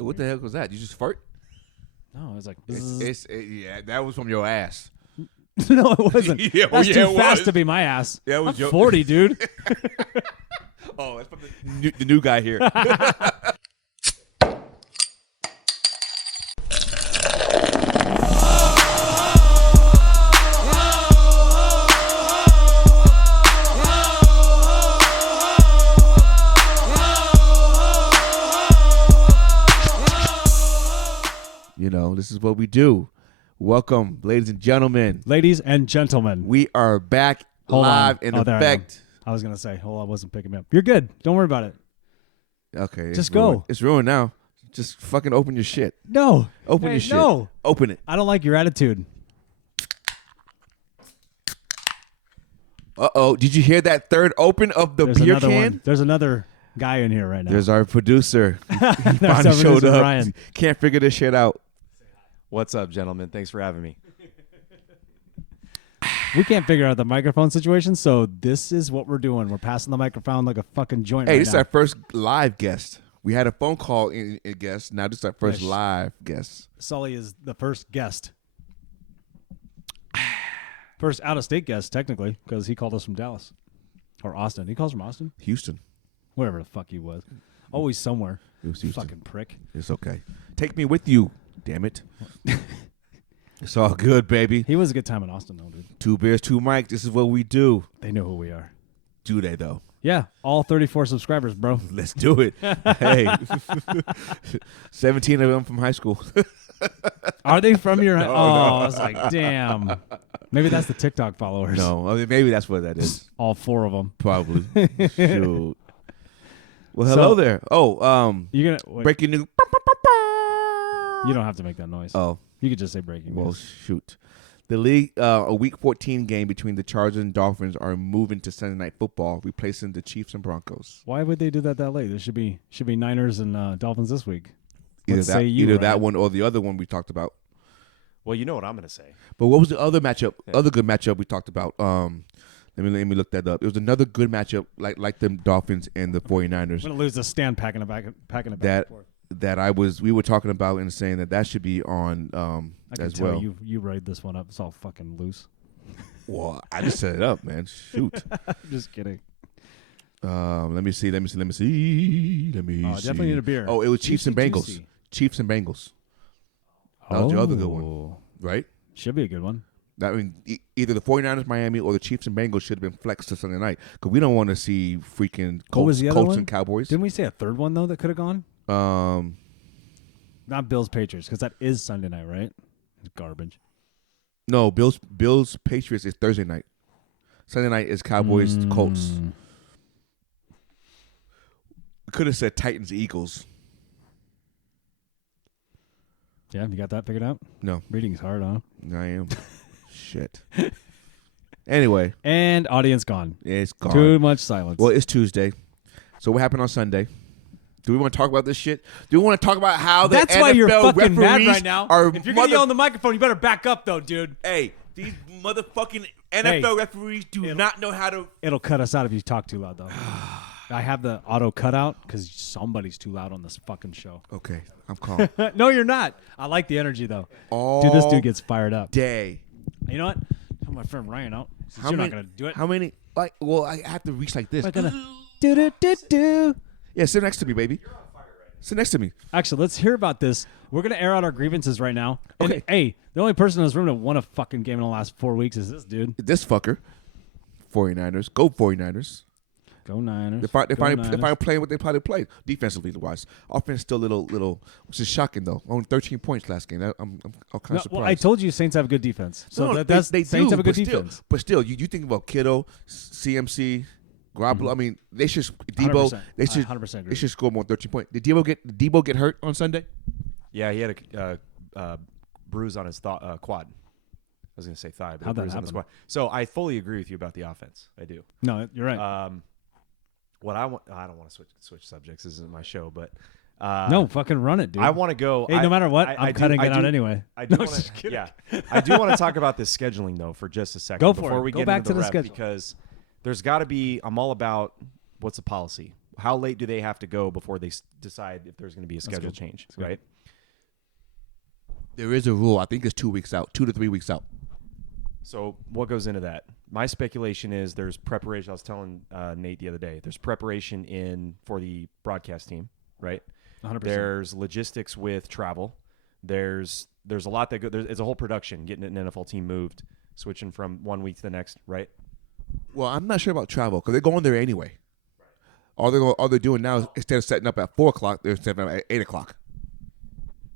What the heck was that? You just fart? No, it was like. Yeah, that was from your ass. No, it wasn't. That's too fast to be my ass. Yeah, it was I'm 40, dude. Oh, that's from the new guy here. You know, this is what we do. Welcome, ladies and gentlemen. Ladies and gentlemen. We are back live in effect. I was going to say, hold on, I wasn't picking me up. You're good. Don't worry about it. Okay. Just go. It's ruined now. Just fucking open your shit. No. Open your shit. No. Open it. I don't like your attitude. Uh-oh. Did you hear that third open of the beer can? One. There's another guy in here right now. There's our producer. He finally showed up. Ryan. Can't figure this shit out. What's up, gentlemen? Thanks for having me. We can't figure out the microphone situation, so this is what we're doing. We're passing the microphone like a fucking joint Hey, right this is now. our first live guest. We had a phone call in guest. Now this is our first live guest. Sully is the first guest. First out-of-state guest, technically, because he called us from Dallas. Or Austin. He calls from Austin? Houston. Wherever the fuck he was. Always somewhere. It was Houston. Fucking prick. It's okay. Take me with you, damn it. It's all good, baby. He was a good time in Austin, though, dude. 2 beers, 2 mics. This is what we do. They know who we are. Do they, though? Yeah. All 34 subscribers, bro. Let's do it. Hey. 17 of them from high school. Are they from your... No, I was like, damn. Maybe that's the TikTok followers. No, I mean, maybe that's what that is. All 4 of them. Probably. Shoot. Well, hello there. Oh, you're gonna breaking news. You don't have to make that noise. Oh. You could just say breaking news. Well, shoot. The league, a Week 14 game between the Chargers and Dolphins are moving to Sunday Night Football, replacing the Chiefs and Broncos. Why would they do that late? There should be Niners and Dolphins this week. Either that one or the other one we talked about. Well, you know what I'm going to say. But what was the other matchup? Yeah. Other good matchup we talked about. Let me look that up. It was another good matchup, like the Dolphins and the 49ers. I'm gonna lose the stand packing it back and forth. That we were talking about and saying that should be on as well. You ride this one up. It's all fucking loose. Well, I just set it up, man. Shoot. Just kidding. Let me see. Oh, definitely need a beer. Oh, it was Chiefs and Bengals. Juicy. Chiefs and Bengals. That was the other good one, right? Should be a good one. I mean, either the 49ers, Miami, or the Chiefs and Bengals should have been flexed to Sunday night because we don't want to see freaking Colts and Cowboys. Didn't we say a third one, though, that could have gone? Not Bills Patriots, because that is Sunday night, right? It's garbage. No, Bills Patriots is Thursday night. Sunday night is Cowboys Colts. We could have said Titans Eagles. Yeah, you got that figured out? No. Reading's hard, huh? I am. Shit. Anyway. And audience gone. It's gone. Too much silence. Well, it's Tuesday. So what happened on Sunday? Do we want to talk about this shit? Do we want to talk about how the That's NFL why you're fucking referees mad right now. Are if you're going to yell on the microphone, you better back up, though, dude. Hey, these motherfucking NFL referees do not know how to... It'll cut us out if you talk too loud, though. I have the auto cutout because somebody's too loud on this fucking show. Okay, I'm calm. No, you're not. I like the energy, though. All this dude gets fired up. Day. You know what? Tell my friend Ryan out. You're not going to do it. How many? Well, I have to reach like this. Do. Yeah, sit next to me, baby. Sit next to me. Actually, let's hear about this. We're going to air out our grievances right now. Okay. And, hey, the only person in this room that won a fucking game in the last 4 weeks is this dude. This fucker. 49ers. Go 49ers. Go Niners. They're finally playing what they probably played defensively wise. Offense still little, which is shocking though. Only 13 points last game. I'm kind of surprised. Well, I told you Saints have a good defense. So they Saints have a good defense. But still, you think about Kittle, CMC, Garoppolo. Mm-hmm. I mean, they should Debo. 100%. They should 100% agree. They should score more 13 points. Did Debo get hurt on Sunday? Yeah, he had a bruise on his quad. I was going to say thigh, but how'd a bruise that on his quad. So I fully agree with you about the offense. I do. No, you're right. What I want, I don't want to switch subjects. This isn't my show, but no, fucking run it, dude. I want to go. Hey, no matter what, I'm cutting it out anyway. I do want to. Yeah, I do want to talk about this scheduling though for just a second. Go for before it. we Go get back into to the rep, schedule because there's got to be. I'm all about what's the policy. how late do they have to go before they decide if there's going to be a schedule change, right? There is a rule. I think it's 2 weeks out, 2 to 3 weeks out. So what goes into that? My speculation is there's preparation. I was telling Nate the other day. There's preparation for the broadcast team, right? 100%. There's logistics with travel. There's a lot that goes. It's a whole production getting an NFL team moved, switching from 1 week to the next, right? Well, I'm not sure about travel because they're going there anyway. All they're doing now is instead of setting up at 4 o'clock, they're setting up at 8 o'clock.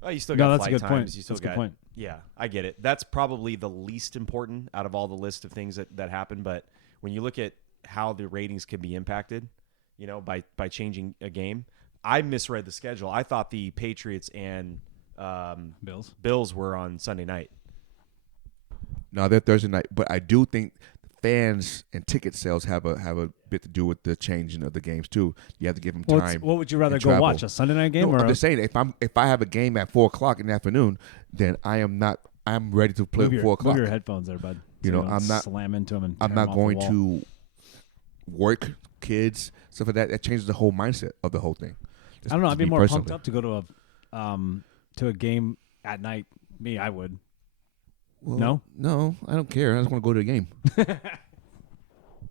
Oh, you still got that's flight a good times. point. You still That's a got, good point. Yeah, I get it. That's probably the least important out of all the list of things that happen. But when you look at how the ratings can be impacted, by changing a game, I misread the schedule. I thought the Patriots and Bills were on Sunday night. No, they're Thursday night. But I do think fans and ticket sales have a bit to do with the changing of the games too. You have to give them time. What would you rather go travel. watch, a Sunday night game No, or? I'm just saying if I have a game at 4 o'clock in the afternoon, then I'm ready to play at 4 o'clock. Move your headphones there, bud. You So know, don't I'm not slam into them and I'm tear not 'em off going the wall. to work, kids, stuff like that. That changes the whole mindset of the whole thing. I don't know. I'd be me more personally. pumped up to go to a game at night. Me, I would. Well, no, I don't care. I just want to go to a game.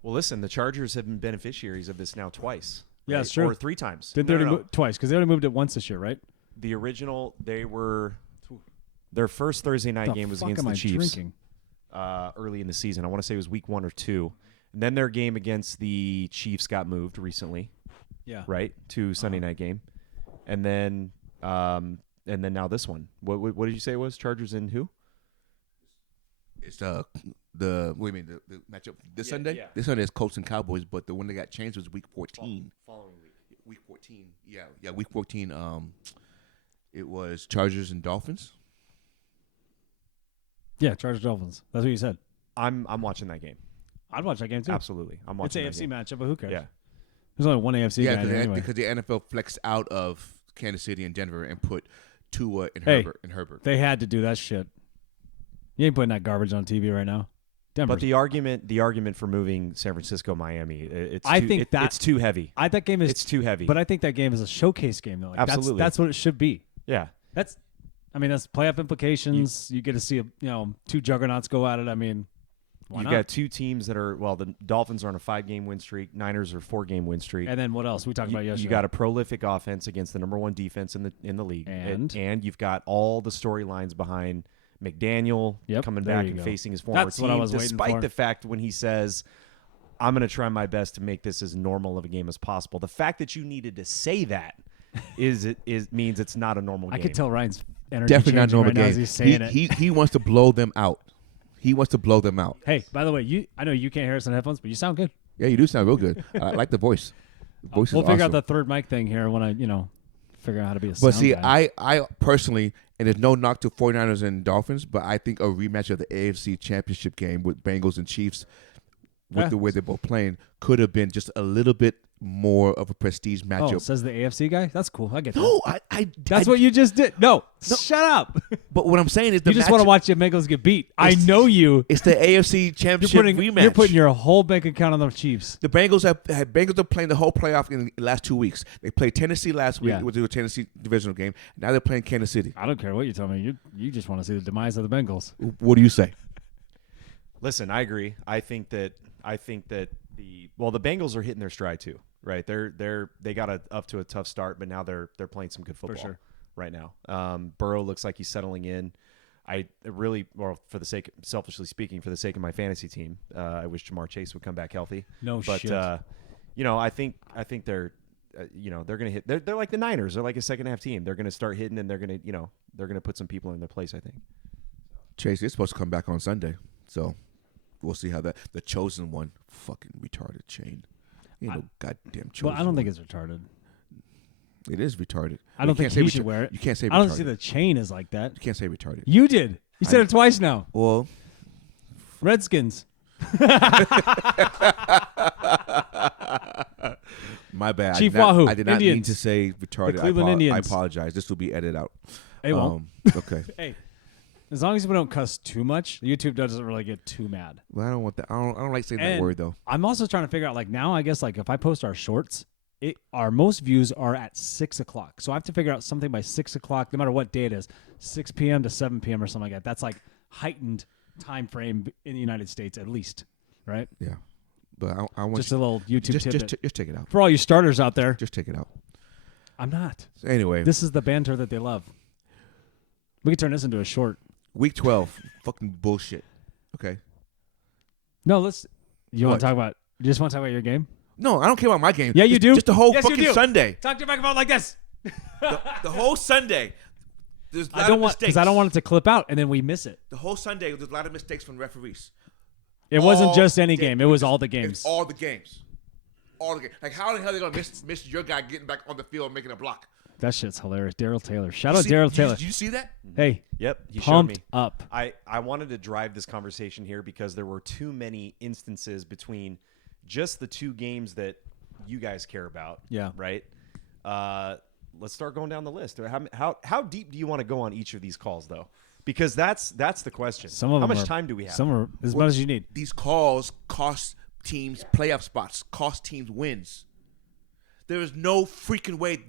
Well, listen, the Chargers have been beneficiaries of this now twice. Yeah, right? it's true. Or 3 times. Did they already twice? Because they already moved it once this year, right? The original, their first Thursday night game was against the Chiefs early in the season. I want to say it was week 1 or 2. And then their game against the Chiefs got moved recently. Yeah. Right? To Sunday night game. And then now this one. What did you say it was? Chargers and who? It's what do you mean the matchup this Sunday? Yeah. This Sunday is Colts and Cowboys, but the one that got changed was week 14. Following week. Week 14. Yeah, week 14. It was Chargers and Dolphins. Yeah, Chargers Dolphins. That's what you said. I'm watching that game. I'd watch that game too. Absolutely. I'm It's watching AFC that game. matchup, but who cares? Yeah. There's only one AFC guy there anyway. because the NFL flexed out of Kansas City and Denver and put Tua and Hey. Herbert. They had to do that shit. You ain't putting that garbage on TV right now. Denver. But the argument for moving San Francisco, Miami, it's too heavy. That game is It's too heavy. But I think that game is a showcase game though. Like, Absolutely. That's what it should be. Yeah. That's playoff implications. You get to see two juggernauts go at it. I mean, why You've not? got 2 teams that are the Dolphins are on a 5-game win streak. Niners are 4-game win streak. And then what else we talked about yesterday? You got a prolific offense against the number 1 defense in the league, and you've got all the storylines behind McDaniel coming there back you and go. facing his former That's team. what I was waiting despite for. the fact when he says, "I'm going to try my best to make this as normal of a game as possible." The fact that you needed to say that means it's not a normal game. I could tell Ryan's energy Definitely not changing normal right now game. as he's saying it. He wants to blow them out. He wants to blow them out. Hey, by the way, I know you can't hear us on headphones, but you sound good. Yeah, you do sound real good. I like the voice. The voice is We'll figure out awesome. the third mic thing here when I figure out how to be a But sound see, guy. I personally, and there's no knock to 49ers and Dolphins, but I think a rematch of the AFC Championship game with Bengals and Chiefs, with the way they're both playing, could have been just a little bit more of a prestige matchup. says the AFC guy. That's cool. I get that. No, That's what you just did. No, shut up. But what I'm saying is You just want to watch the Bengals get beat. I know you. It's the AFC Championship rematch. You're putting your whole bank account on the Chiefs. The Bengals are playing the whole playoff in the last 2 weeks. They played Tennessee last week, which was a Tennessee divisional game. Now they're playing Kansas City. I don't care what you tell me. You just want to see the demise of the Bengals. What do you say? Listen, I agree. I think that the Bengals are hitting their stride too, right? They got up to a tough start, but now they're playing some good football right now. Burrow looks like he's settling in. I really, selfishly speaking, for the sake of my fantasy team, I wish Jamar Chase would come back healthy. Shit. I think they're they're gonna hit. They're like the Niners. They're like a second half team. They're gonna start hitting, and they're gonna put some people in their place. I think. Chase is supposed to come back on Sunday, so we'll see how the chosen one, fucking retarded chain. Ain't no goddamn chosen. Well, I don't think it's retarded. It is retarded. I don't think he should wear it. You can't say retarded. I don't see the chain is like that. You can't say retarded. You did. You said it twice now. Well, Redskins. my bad. Chief Wahoo. I did not mean Indians. to say retarded. The Cleveland Indians. I apologize. This will be edited out. Hey, won't. Okay. Hey, as long as we don't cuss too much, YouTube doesn't really get too mad. Well, I don't want that. I don't like saying And that word though. I'm also trying to figure out, now, I guess, if I post our shorts most views are at 6 o'clock. So I have to figure out something by 6 o'clock, no matter what day it is, 6 p.m. to 7 p.m. or something like that. That's like heightened time frame in the United States, at least, right? Yeah, but I want just a little YouTube tidbit. Just take it out. For all you starters out there. Just take it out. I'm not. So anyway, this is the banter that they love. We could turn this into a short. Week 12, fucking bullshit. Okay. No, let's. You want What? to talk about? You just want to talk about your game? No, I don't care about my game. Yeah, you do. Just the whole Yes, you fucking do. Sunday. Talk to your microphone like this. The whole Sunday. There's a lot I don't of want mistakes. because I don't want it to clip out and then we miss it. The whole Sunday, there's a lot of mistakes from referees. It wasn't just any day. game. It was all the games. It's all the games. All the games. Like, how the hell are they going to miss your guy getting back on the field and making a block? That shit's hilarious. Daryl Taylor. Shout out Daryl Taylor. Did you see that? Hey. Yep. He pumped showed me. up. I wanted to drive this conversation here because there were too many instances between just the two games that you guys care about. Yeah. Right. Let's start going down the list. How deep do you want to go on each of these calls, though? Because that's the question. Some of How them much are- time do we have? Some are as much as you need. These calls cost teams playoff spots, cost teams wins. There is no freaking way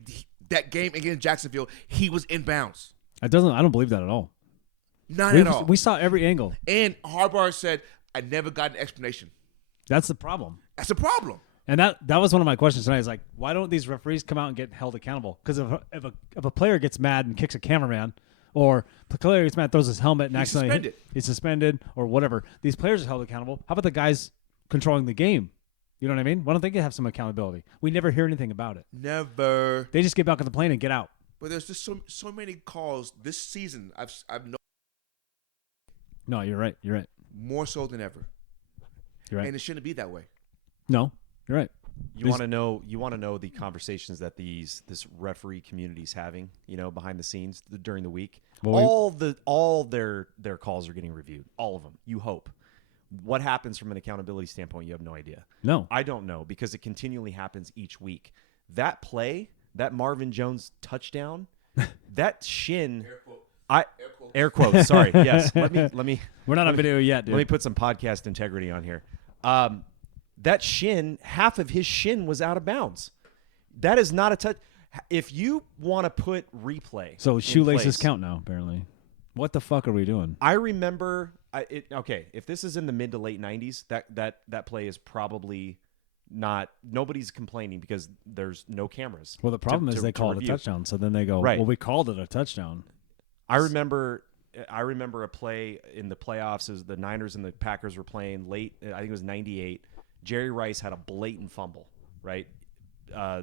that game against Jacksonville, he was in bounds. I don't believe that at all. Not at all. We saw every angle. And Harbaugh said, I never got an explanation. That's the problem. That's a problem. And that was one of my questions tonight. Is like, why don't these referees come out and get held accountable? Because if a player gets mad and kicks a cameraman, or the player gets mad, throws his helmet and accidentally he's suspended or whatever, these players are held accountable. How about the guys controlling the game? You know what I mean? Why don't they have some accountability? We never hear anything about it. Never. They just get back on the plane and get out. But there's just so many calls this season. I've known No, you're right. You're right. more so than ever. You're right. And it shouldn't be that way. No, you're right. You want to know the conversations that this referee community is having, behind the scenes during the week. Well, all their calls are getting reviewed, all of them. You hope. What happens from an accountability standpoint, you have no idea. No. I don't know because it continually happens each week. That play, that Marvin Jones touchdown, that shin, air quotes. Sorry, yes. Let me. We're not on video yet, dude. Let me put some podcast integrity on here. That shin, half of his shin was out of bounds. That is not a touch. If you want to put replay, So in shoelaces place, count now, apparently. What the fuck are we doing? I remember. Okay, if this is in the mid to late '90s, that play is probably not. Nobody's complaining because there's no cameras. Well, the problem is they call it a review. touchdown, so then they go, Right. well, we called it a touchdown. I remember a play in the playoffs as the Niners and the Packers were playing late. I think it was '98. Jerry Rice had a blatant fumble. Right,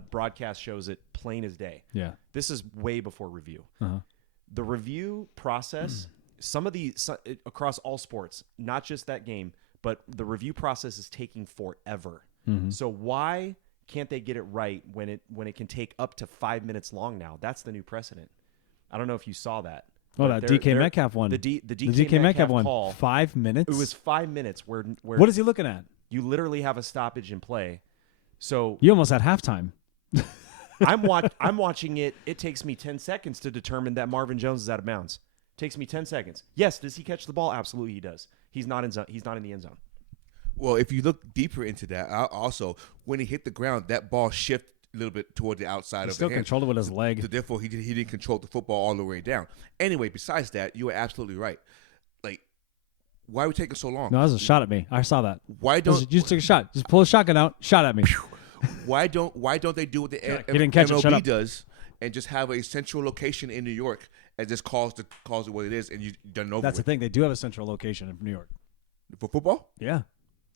broadcast shows it plain as day. Yeah. This is way before review. Uh-huh. The review process, across all sports, not just that game, but the review process is taking forever. Mm-hmm. So why can't they get it right when it can take up to 5 minutes long now? That's the new precedent. I don't know if you saw that. Oh, But that DK Metcalf one. The DK Metcalf one. call, 5 minutes? it was 5 minutes where What is he looking at? you literally have a stoppage in play. So You almost had halftime. I'm watching it. It takes me 10 seconds to determine that Marvin Jones is out of bounds. Takes me 10 seconds. Yes, does he catch the ball? Absolutely, he does. He's not in the end zone. Well, if you look deeper into that, also when he hit the ground, that ball shifted a little bit toward the outside He of still the hand. controlled it with his leg. So therefore, he didn't control the football all the way down. Anyway, besides that, you were absolutely right. Like, why are we taking so long? No, that was a shot at me. I saw that. Why You don't just took a shot. Just pull a shotgun out. Shot at me. why don't they do what the You didn't catch it. Shut MLB up. does and just have a central location in New York and just calls it what it is and you done over That's the with. thing. They do have a central location in New York. For football? Yeah.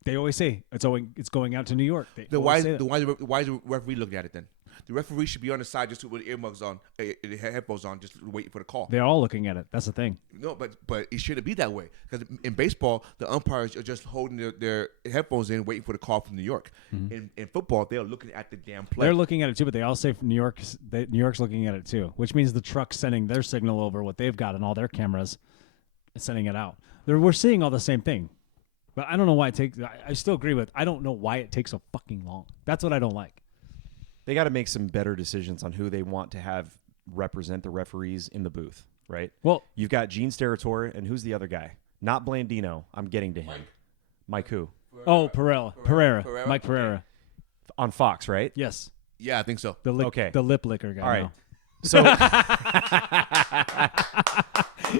They always say it's going out to New York. They Then always why say that. why is the referee looking at it then? The referee should be on the side just with earmuffs on, headphones on, just waiting for the call. They're all looking at it. That's the thing. No, but it shouldn't be that way because in baseball, the umpires are just holding their headphones in, waiting for the call from New York. In football, they are looking at the damn play. They're looking at it too, but they all say from New York. New York's looking at it too, which means the truck's sending their signal over what they've got on all their cameras, and sending it out. We're seeing all the same thing, but I don't know why it takes. I still agree with. I don't know why it takes so fucking long. That's what I don't like. They got to make some better decisions on who they want to have represent the referees in the booth, right? Well, You've got Gene Steratore, and who's the other guy? Not Blandino. I'm getting to him. Mike who? Pereira, Mike Pereira. On Fox, right? Yes. Yeah, I think so. The lip licker guy. All right. now. So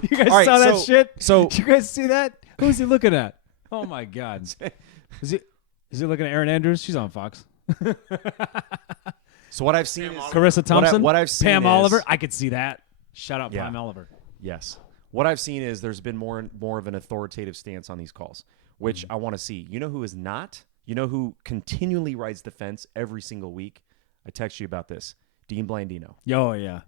You guys All right, saw that so- shit? so- Did you guys see that? Who's he looking at? Oh my God. Is he looking at Erin Andrews? She's on Fox. So what I've seen is Carissa Thompson. What I've seen Pam is- Oliver. I could see that. Shout out Yeah. Pam Oliver. Yes. What I've seen is there's been more of an authoritative stance on these calls, which I want to see. You know who is not? You know who continually rides the fence every single week? I text you about this. Dean Blandino. Oh yeah.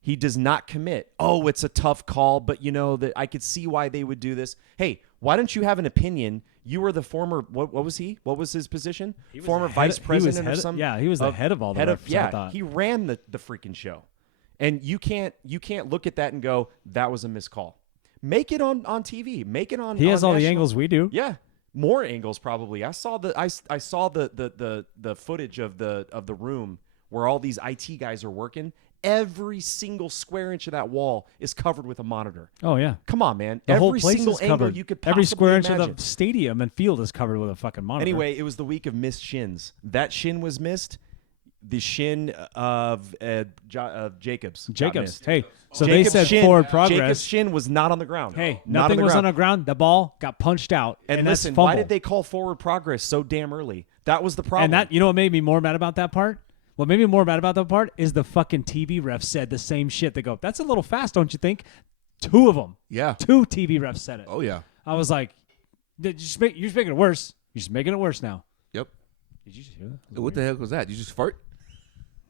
He does not commit. Oh, it's a tough call, but you know that I could see why they would do this. Hey, why don't you have an opinion? You were the former. What was he? What was his position? Former vice president or something. Yeah, he was the head of all the refs, I Yeah, thought. he ran the freaking show, and you can't look at that and go that was a missed call. Make it on TV. Make it on. He has on all the national- angles we do. Yeah, more angles probably. I saw the footage of the room where all these IT guys are working. Every single square inch of that wall is covered with a monitor. Oh yeah. Come on, man. The whole Every place single is angle covered. you could possibly Every square inch imagine. of the stadium and field is covered with a fucking monitor. Anyway, it was the week of missed shins. That shin was missed. The shin of Jacobs. got Jacobs. missed. Hey, so Jacobs' they said shin- forward Jacobs' progress. shin was not on the ground. Hey, Not nothing was ground. on the ground. The ball got punched out. And that's listen, fumble. why did they call forward progress so damn early? That was the problem. And that, you know what made me more mad about that part? What made me more mad about that part is the fucking TV refs said the same shit. They go, that's a little fast, don't you think? Two of them. Yeah. Two TV refs said it. Oh yeah. I was like, you're just making it worse. You're just making it worse now. Yep. Did you just hear that? What the heck was that? You just fart?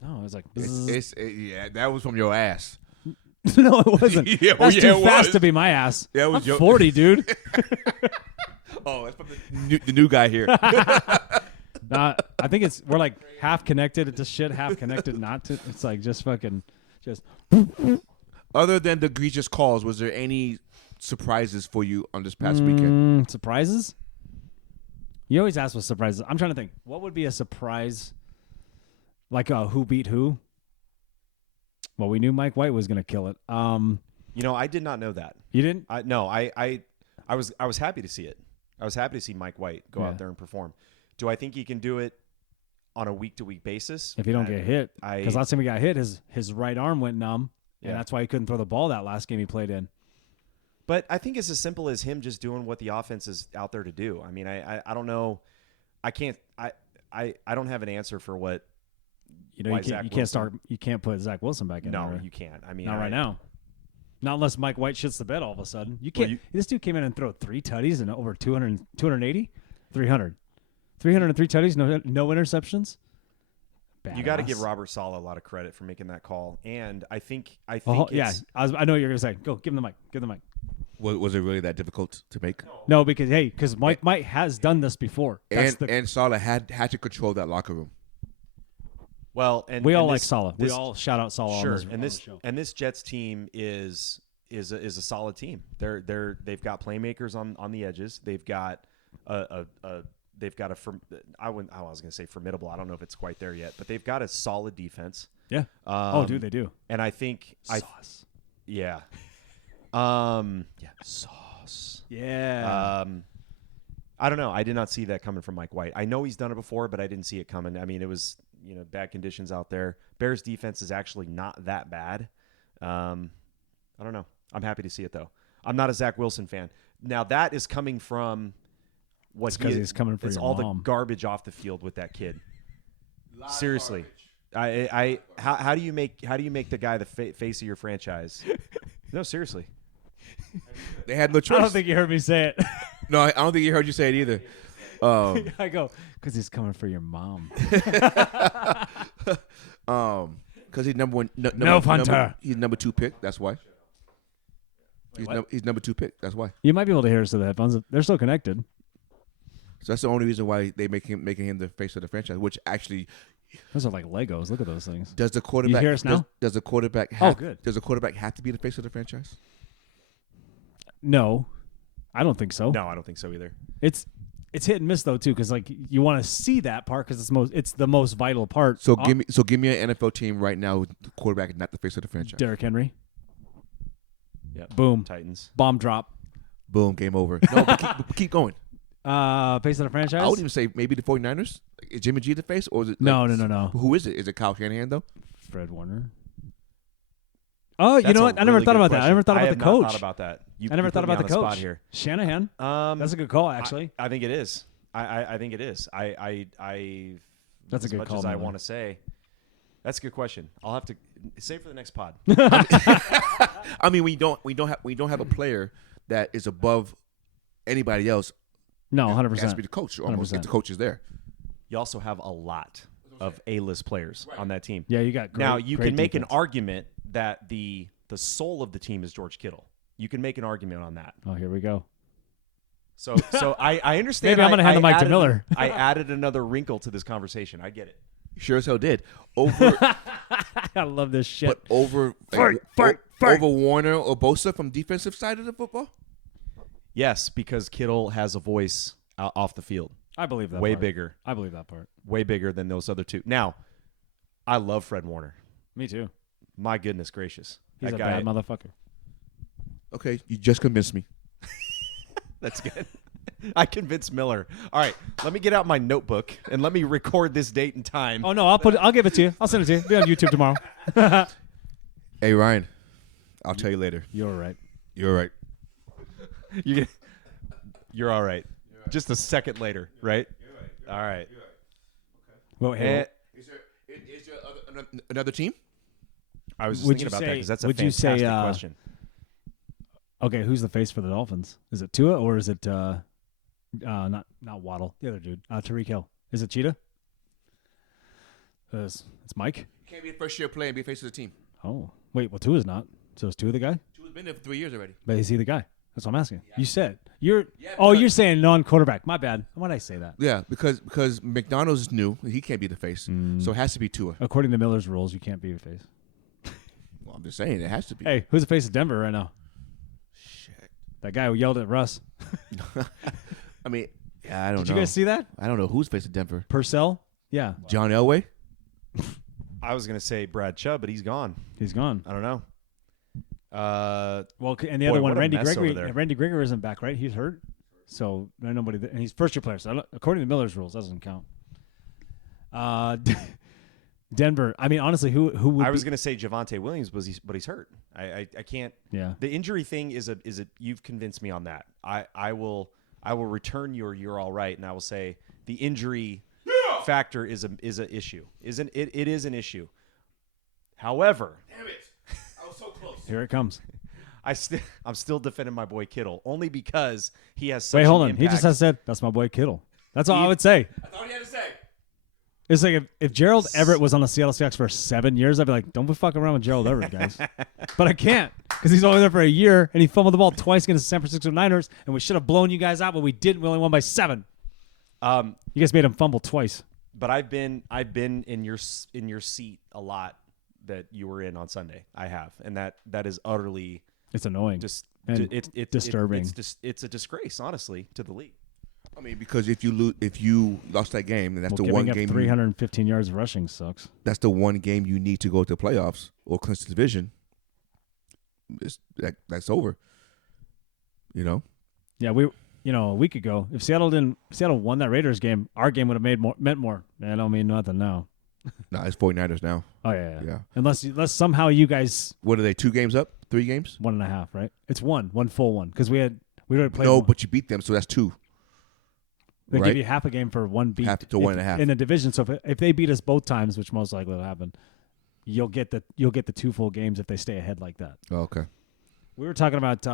No, I was like, Yeah, that was from your ass. no, it wasn't. Yeah, That's yeah, too it fast was. to be my ass. Yeah, it was I'm your- 40, dude. Oh, that's from the new guy here. Nah, I think we're like half connected to shit, half connected not to. It's like just fucking, just. Other than the egregious calls, was there any surprises for you on this past weekend? Surprises? You always ask what surprises. I'm trying to think. What would be a surprise? Like who beat who? Well, we knew Mike White was gonna kill it. You know, I did not know that. You didn't? I was happy to see it. I was happy to see Mike White go out there and perform. Do I think he can do it on a week-to-week basis? If he don't get hit, because last time he got hit, his right arm went numb, and that's why he couldn't throw the ball that last game he played in. But I think it's as simple as him just doing what the offense is out there to do. I mean, I don't know. I can't. I don't have an answer for what. You know, you can't put Zach Wilson back in. No, there. you can't. I mean, not right now. Not unless Mike White shits the bed all of a sudden. You can't. This dude came in and threw 3 tutties and over 280, 300. 303 tutties, no interceptions. You got to give Robert Saleh a lot of credit for making that call, and I think I know what you're gonna say. Go, give him the mic. Give him the mic. Was it really that difficult to make? No, because Mike has done this before. And Saleh had to control that locker room. Well, and we all and like this, Saleh. We this- all shout out Saleh. Sure, on this show. and this Jets team is a solid team. They've got playmakers on the edges. They've got I was going to say formidable. I don't know if it's quite there yet, but they've got a solid defense. Yeah. Dude, they do. And I think Sauce. Yeah. Sauce. Yeah. I don't know. I did not see that coming from Mike White. I know he's done it before, but I didn't see it coming. I mean, it was, bad conditions out there. Bears defense is actually not that bad. I don't know. I'm happy to see it though. I'm not a Zach Wilson fan. Now that is coming from what he's coming for it's your all mom. the garbage off the field with that kid. Seriously. How do you make the guy the face of your franchise? No, seriously. They had no choice. I don't think you heard me say it. No, I don't think you heard you say it either. I go, because he's coming for your mom. Because he's number one. Hunter. He's number 2 pick. That's why. He's number 2 pick. That's why. You might be able to hear us through the headphones. They're still connected. So that's the only reason why they making him the face of the franchise. Which actually, those are like Legos. Look at those things. does the quarterback? You hear us now? Does the quarterback? Good. Does the quarterback have to be the face of the franchise? No, I don't think so. No, I don't think so either. It's hit and miss though too, because like you want to see that part because it's the most vital part. So give me an NFL team right now with the quarterback not the face of the franchise. Derrick Henry. Yeah. Boom. Titans. Bomb drop. Boom. Game over. No, but keep going. Face of the franchise? I would even say maybe the 49ers. Is Jimmy G the face, or is it? No. Who is it? Is it Kyle Shanahan though? Fred Warner. Oh, you know what? I never thought about that. I never thought about the coach. Thought about that. I never thought about the coach. Spot here. Shanahan. That's a good call, actually. I think it is. I think it is. That's a good much call. As I want to say, that's a good question. I'll have to save for the next pod. I mean, we don't have a player that is above anybody else. No, 100%. It has to be the coach almost. 100%. If the coach is there. You also have a lot of A-list players on that team. Yeah, you got great, now you can make defense. an argument that the soul of the team is George Kittle. You can make an argument on that. Oh, here we go. So I understand. Maybe I'm going to hand the mic to Miller. I added another wrinkle to this conversation. I get it. Sure as hell did. Over. I love this shit. But over over Warner or Bosa from defensive side of the football. Yes, because Kittle has a voice off the field. I believe that. Way part. bigger. I believe that part. Way bigger than those other two. Now, I love Fred Warner. Me too. My goodness gracious. He's that a guy, bad motherfucker. Okay, you just convinced me. That's good. I convinced Miller. All right, let me get out my notebook and let me record this date and time. Oh no, I'll give it to you. I'll send it to you. Be on YouTube tomorrow. Hey Ryan, I'll tell you later. You're right. You're right. You're all right. Just a second later, right? You're right. All right. You're right. Okay. Well, hey, Is there another team? I was just Would thinking you about that say- because that's a would you fantastic say, question. okay, who's the face for the Dolphins? Is it Tua or is it not Waddle? The other dude, Tariq Hill. Is it Cheetah? It's Mike. You can't be a first year player and be a face of the team. Oh, wait. Well, Tua's not. So is Tua the guy? Tua's been there for 3 years already. But is he the guy? That's what I'm asking. Yeah. You said you're. Yeah, oh, because- you're saying non-quarterback. My bad. Why did I say that? Yeah, because McDonald's is new. He can't be the face. So it has to be Tua. According to Miller's rules, you can't be a face. Well, I'm just saying it has to be. Hey, who's the face of Denver right now? Shit. That guy who yelled at Russ. I mean, yeah, I don't know. Did you guys see that? I don't know who's facing Denver. Purcell? Yeah, John Elway? I was going to say Brad Chubb, but he's gone. he's gone. I don't know. Well, and the Boy, other one, what a Randy mess over Gregory. there. Randy Gregory isn't back, right? He's hurt. So nobody, and he's first year player. So according to Miller's rules, doesn't count. Denver. I mean, honestly, who would? I was going to say Javonte Williams, but he's hurt. I can't. Yeah. The injury thing is a. You've convinced me on that. I will return your "you're all right," and I will say the injury factor is a issue. It is an issue. However, Damn it. I was so close. Here it comes. I'm still defending my boy Kittle only because he has such Wait, hold an on. He impact. just has said that's my boy Kittle. That's all I would say. That's all he had to say. It's like if Gerald Everett was on the Seattle Seahawks for 7 years, I'd be like, don't be fucking around with Gerald Everett, guys. But I can't because he's only there for a year and he fumbled the ball twice against the San Francisco Niners, and we should have blown you guys out, but we didn't. We only won by 7. You guys made him fumble twice. But I've been in your seat a lot that you were in on Sunday. I have, and that is utterly It's annoying. and it's disturbing. It's a disgrace, honestly, to the league. I mean, because if you lost that game, then that's the one giving up game. 315 yards rushing sucks. That's the one game you need to go to the playoffs or clinch the division. That's over. You know. Yeah, a week ago, if Seattle won that Raiders game, our game would have meant more. I don't mean nothing now. No, it's 49ers now. Oh yeah. Yeah. Unless somehow you guys What are they? 2 games up? 3 games? 1.5, right? It's one full one because we already played. No, one. but you beat them, so that's 2. They right? give you half a game for one beat. Half to 1.5 in the division. So if they beat us both times, which most likely will happen, you'll get the 2 full games if they stay ahead like that. Oh, okay. We were talking about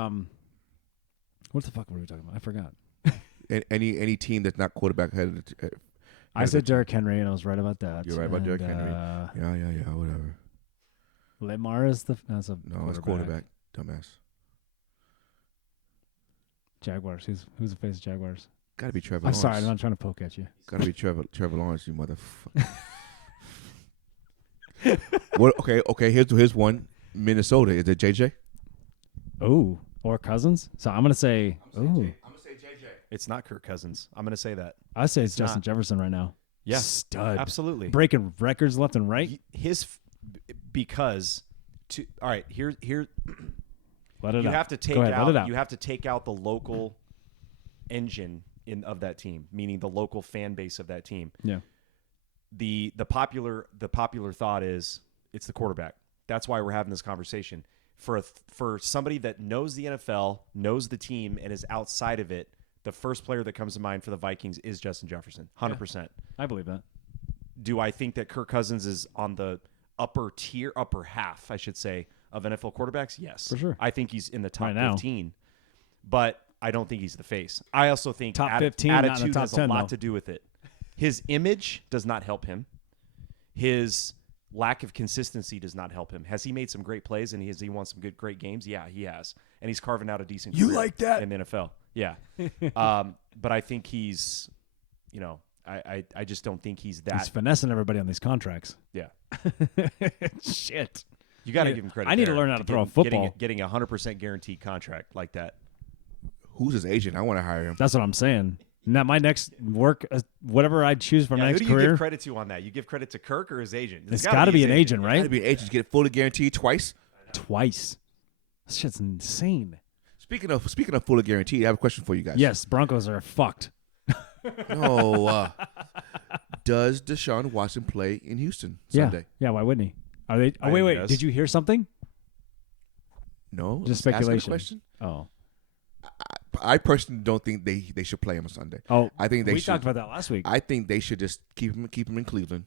what the fuck were we talking about? I forgot. Any team that's not quarterback headed. I said Derrick Henry, and I was right about that. You're right about Derrick Henry. Yeah, whatever. Lamar is that's a No, it's quarterback. Dumbass. Jaguars. Who's the face of Jaguars? Got to be Trevor I'm Lawrence. sorry, I'm not trying to poke at you. Got to be Trevor Lawrence, you motherfucker. What? Okay. Here's one. Minnesota. Is it JJ? Oh, or Cousins. So I'm gonna say. Oh, I'm gonna say JJ. It's not Kirk Cousins. I'm going to say that. I say it's not. Justin Jefferson right now. Yeah, Stud. absolutely. Breaking records left and right. All right. Here. Let it You out. have to take Go ahead, let it out. out. You have to take out the local engine of that team, meaning the local fan base of that team. Yeah. The popular thought is it's the quarterback. That's why we're having this conversation. For somebody that knows the NFL, knows the team, and is outside of it, the first player that comes to mind for the Vikings is Justin Jefferson, 100%. Yeah, I believe that. Do I think that Kirk Cousins is on the upper half, I should say, of NFL quarterbacks? Yes. For sure. I think he's in the top Right now. 15, but I don't think he's the face. I also think Top 15, not in the attitude top has 10, a lot though. to do with it. His image does not help him. His lack of consistency does not help him. Has he made some great plays and has he won some great games? Yeah, he has. And he's carving out a decent career like that? in the NFL. Yeah. But I think he's, I just don't think he's that. He's finessing everybody on these contracts. Yeah. Shit. You got to give him credit. I need to there learn how to throw a football. Getting a 100% guaranteed contract like that. Who's his agent? I want to hire him. That's what I'm saying. Now, my next work, whatever I choose for my Who next do you career, give credit to on that? You give credit to Kirk or his agent? it's got to be an agent, Got right? to be an agent to get fully guaranteed twice. Twice. This shit's insane. Speaking of fully guaranteed, I have a question for you guys. Yes, Broncos are fucked. No. Does Deshaun Watson play in Houston Sunday? Yeah, why wouldn't he? Are they? Oh, I wait. guess. Did you hear something? No. Just Asking a speculation. question. Oh. I personally don't think they should play him on Sunday. Oh, I think they we should. talked about that last week. I think they should just keep him in Cleveland.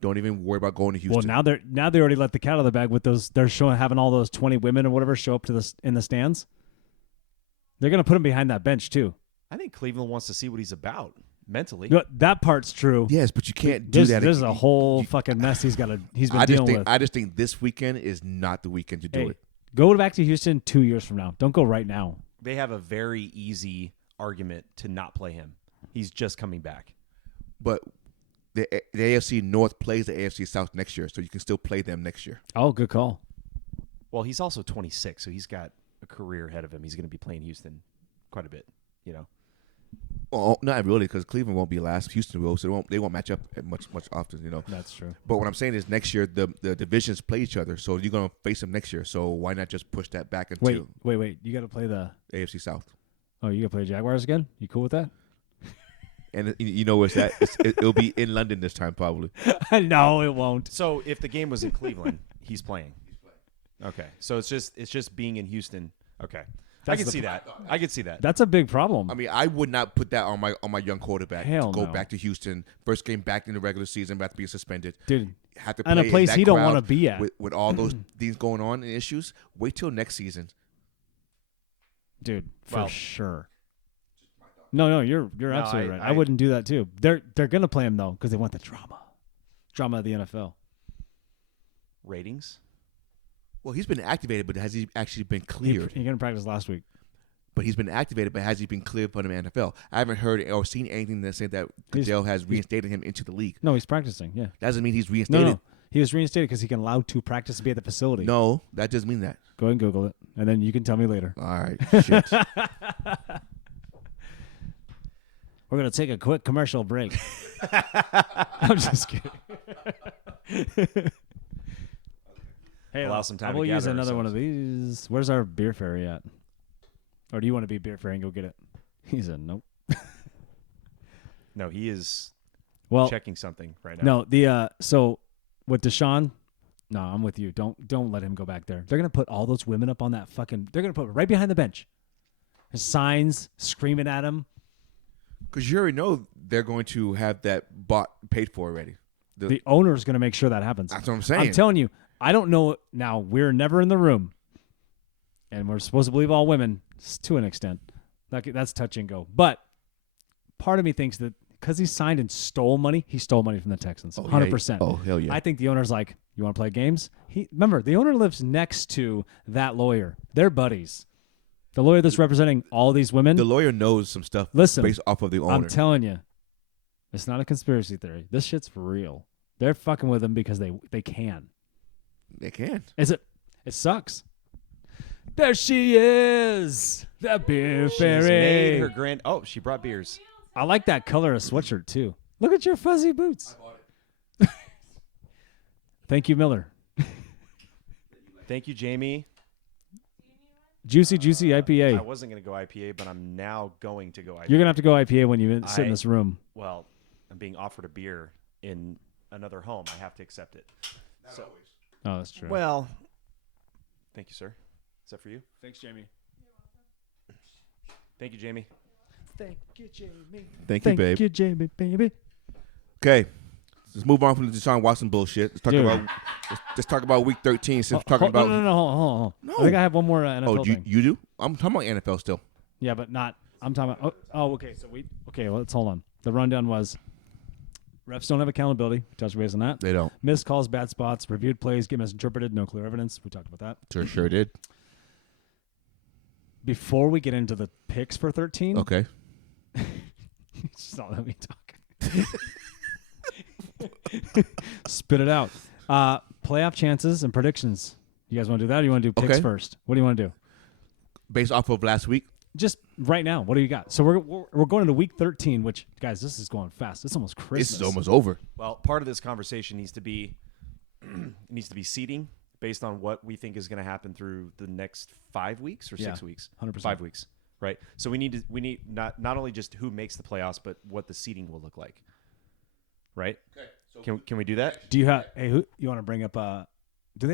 Don't even worry about going to Houston. Well, now they already let the cat out of the bag with those. They're having all those 20 women or whatever show up to in the stands. They're gonna put him behind that bench too. I think Cleveland wants to see what he's about mentally. No, that part's true. Yes, but you can't do that. There's a whole fucking mess he's been I dealing with. just think this weekend is not the weekend to do Hey, it. go back to Houston 2 years from now. Don't go right now. They have a very easy argument to not play him. He's just coming back. But the AFC North plays the AFC South next year, so you can still play them next year. Oh, good call. Well, he's also 26, so he's got a career ahead of him. He's going to be playing Houston quite a bit, Well, not really, because Cleveland won't be last. Houston will, so they won't match up much often, That's true. But what I'm saying is next year the divisions play each other, so you're gonna face them next year. So why not just push that back into Wait. You got to play the. AFC South? Oh, you got to play Jaguars again? You cool with that? And you know where's that? It'll be in London this time, probably. No, it won't. So if the game was in Cleveland, he's playing. Okay, so it's just being in Houston. Okay, I can see that. I can see that. That's a big problem. I mean, I would not put that on my young quarterback Hell to go no. back to Houston. First game back in the regular season, about to be suspended. Dude, Have to and a play in place that he don't crowd wanna be at. with all those things going on and issues. Wait till next season. dude, for Well- sure. No, you're absolutely right. I I- wouldn't do that too. They're gonna play him though because they want the drama of the NFL. Ratings. Well, he's been activated, but has he actually been He cleared? didn't practice last week. But he's been activated, but has he been cleared from the NFL? I haven't heard or seen anything that said that Goodell has reinstated him into the league. No, he's practicing. Yeah. Doesn't mean he's reinstated. No. He was reinstated because he can allow to practice to be at the facility. No, that doesn't mean that. Go ahead and Google it, and then you can tell me later. All right, shit. We're gonna take a quick commercial break. I'm just kidding. Hey, Allow some time to we'll use gather another one of ourselves. these. Where's our beer fairy at? Or do you want to be beer fairy and go get it? He said nope. No, he is Well, checking something right now. no. The so with Deshaun, no, I'm with you. Don't let him go back there. They're gonna put all those women up on that fucking. They're gonna put it right behind the bench. His signs screaming at him. Because you already know they're going to have that bought paid for already. The owner's gonna make sure that happens. That's what I'm saying. I'm telling you, I don't know. Now, we're never in the room, and we're supposed to believe all women to an extent. That's touch and go. But part of me thinks that because he signed and stole money, he stole money from the Texans, 100%. Oh, hell yeah. I think the owner's like, you want to play games? Remember, the owner lives next to that lawyer. They're buddies. The lawyer that's representing all these women. The lawyer knows some stuff Listen, based off of the owner. I'm telling you, it's not a conspiracy theory. This shit's for real. They're fucking with him because they can. They can. Is it? It sucks. There she is, the beer She's made fairy. her grand. Oh, she brought beers. I like that color of sweatshirt too. Look at your fuzzy boots. Thank you, Miller. Thank you, Jamie. Juicy IPA. I wasn't going to go IPA, but I'm now going to go IPA. You're going to have to go IPA when you sit in this room. Well, I'm being offered a beer in another home. I have to accept it. Not always. Oh, that's true. Well, thank you, sir. Is that for you? Thanks, Jamie. Thank you, Jamie. Thank you, Jamie. Thank you, babe. Thank you, Jamie, baby. Okay. Let's move on from the Deshaun Watson bullshit. Let's talk about week 13 since we're talking about. No, hold on. No. I think I have one more NFL thing. You do? I'm talking about NFL still. Yeah, but not. I'm talking about. Okay. So let's hold on. The rundown was refs don't have accountability. We touched base on that. They don't. Missed calls, bad spots, reviewed plays, get misinterpreted, no clear evidence. We talked about that. Sure did. Before we get into the picks for 13. Okay. Just not let me talk. Spit it out. Playoff chances and predictions. You guys want to do that or you want to do picks first? What do you want to do? Based off of last week? Just right now. What do you got? So we're going into week 13, which, guys, this is going fast. It's almost Christmas. It's almost over. Well, part of this conversation needs to be seating based on what we think is going to happen through the next 5 weeks or 6 weeks. 100%. 5 weeks, right? So we need not only just who makes the playoffs, but what the seating will look like, right? Okay. So can we do that? Do you have? Hey, who you want to bring up? Do they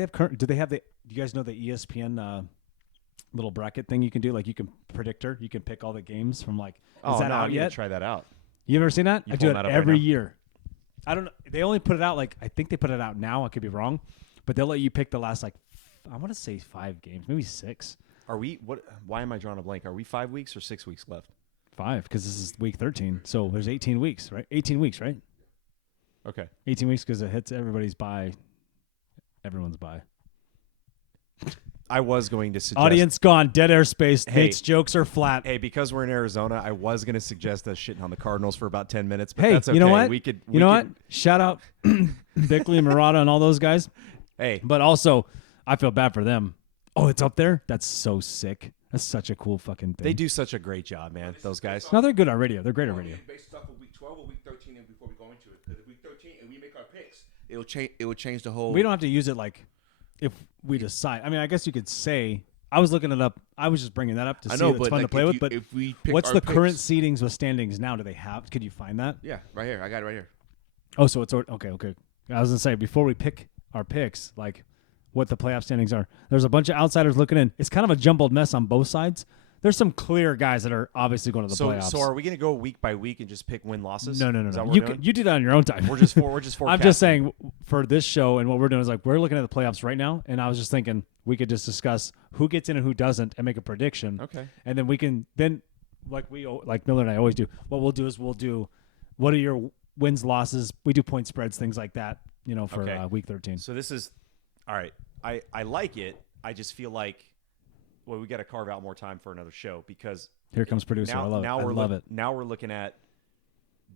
have the? Do you guys know the ESPN little bracket thing you can do? Like you can predictor, you can pick all the games from like. Is that out yet? Try that out. You ever seen that? I do it every right year. I don't know. They only put it out I think they put it out now. I could be wrong, but they'll let you pick the last I want to say 5 games, maybe 6. Are we? What? Why am I drawing a blank? Are we 5 weeks or 6 weeks left? 5, because this is week 13. So there's 18 weeks, right? 18 weeks, right? Okay. 18 weeks because it hits everybody's bye. Everyone's bye. I was going to suggest... Audience gone. Dead airspace. Hey, Nate's jokes are flat. Hey, because we're in Arizona, I was going to suggest us shitting on the Cardinals for about 10 minutes, but hey, that's okay. You know what? You know what? Shout out Bickley and Murata and all those guys. Hey. But also, I feel bad for them. Oh, it's up there? That's so sick. That's such a cool fucking thing. They do such a great job, man, those guys. No, they're good on radio. They're great on radio. Based off of week 12 or week 13 and before we go into it. Because if week 13 and we make our picks, it will change the whole... We don't have to use it if we decide. I mean, I guess you could say... I was looking it up. I was just bringing that up to see if it's fun to play with. But if we pick what's our the picks, current seedings with standings now? Do they have? Could you find that? Yeah, right here. I got it right here. Oh, so it's okay. I was gonna say before we pick our picks, what the playoff standings are. There's a bunch of outsiders looking in. It's kind of a jumbled mess on both sides. There's some clear guys that are obviously going to the playoffs. So are we going to go week by week and just pick win-losses? No. Is that what You do that on your own time. We're just forecasting. I'm just saying for this show and what we're doing is we're looking at the playoffs right now, and I was just thinking we could just discuss who gets in and who doesn't and make a prediction. Okay. And then we can like Miller and I always do. What we'll do is we'll do what are your wins, losses. We do point spreads, things like that. For week 13. So this is all right. I like it. I just feel like. Well, we got to carve out more time for another show because here comes producer. I love it. I love it. Now we're looking at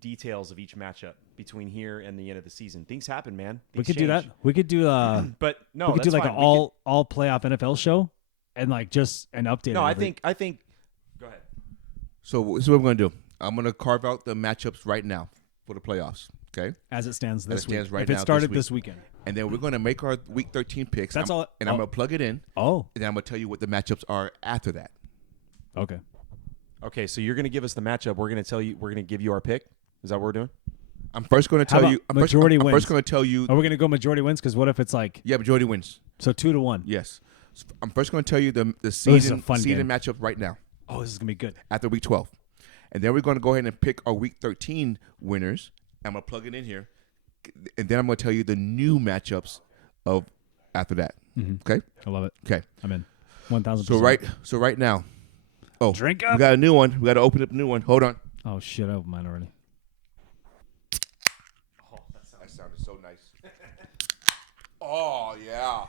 details of each matchup between here and the end of the season. Things happen, man. We could do that. We could do but no, we could do like an all playoff NFL show and just an update. No, I think. Go ahead. So this is what we're gonna do. I'm gonna carve out the matchups right now for the playoffs. Okay. As it stands this week. Right if it started this weekend. And then we're going to make our week 13 picks. That's all. And I'm going to plug it in. Oh. And then I'm going to tell you what the matchups are after that. Okay. Okay, so you're going to give us the matchup. We're going to give you our pick. Is that what we're doing? I'm first going to tell you. Majority wins. I'm first going to tell you. Are we going to go majority wins? Because what if it's Yeah, majority wins. So 2-1. Yes. So I'm first going to tell you the season matchup right now. Oh, this is going to be good. After week 12. And then we're going to go ahead and pick our week 13 winners. I'm going to plug it in here. And then I'm going to tell you the new matchups of after that. Mm-hmm. Okay? I love it. Okay. I'm in. 1,000%. So right now. Oh, drink up. We got a new one. We got to open up a new one. Hold on. Oh, shit. I opened mine already. Oh, that sounded so nice. Oh, yeah.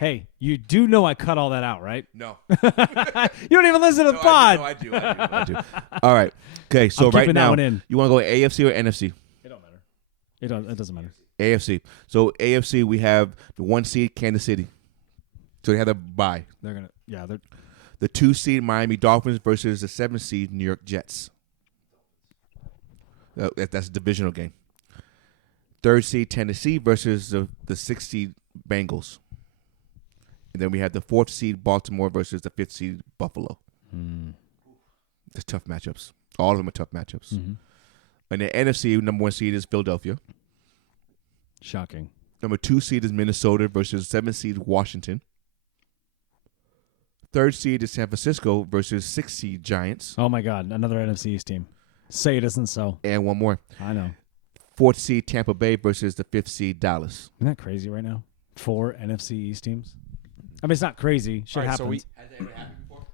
Hey, you do know I cut all that out, right? No. You don't even listen to the pod. I do. All right. Okay, so right now, you want to go AFC or NFC? It don't matter. It doesn't matter. AFC. So AFC, we have the 1 seed Kansas City. So they have a bye. They're the 2 seed Miami Dolphins versus the 7 seed New York Jets. That's a divisional game. 3rd seed Tennessee versus the 6 seed Bengals. And then we have the 4th seed Baltimore versus the 5th seed Buffalo. It's tough matchups. All of them are tough matchups. Mm-hmm. And the NFC, number 1 seed is Philadelphia. Shocking. Number 2 seed is Minnesota versus 7th seed Washington. 3rd seed is San Francisco versus 6th seed Giants. Oh, my God. Another NFC East team. Say it isn't so. And one more. I know. 4th seed Tampa Bay versus the 5th seed Dallas. Isn't that crazy right now? 4 NFC East teams? I mean, it's not crazy. Shit happens. Has that ever happened before?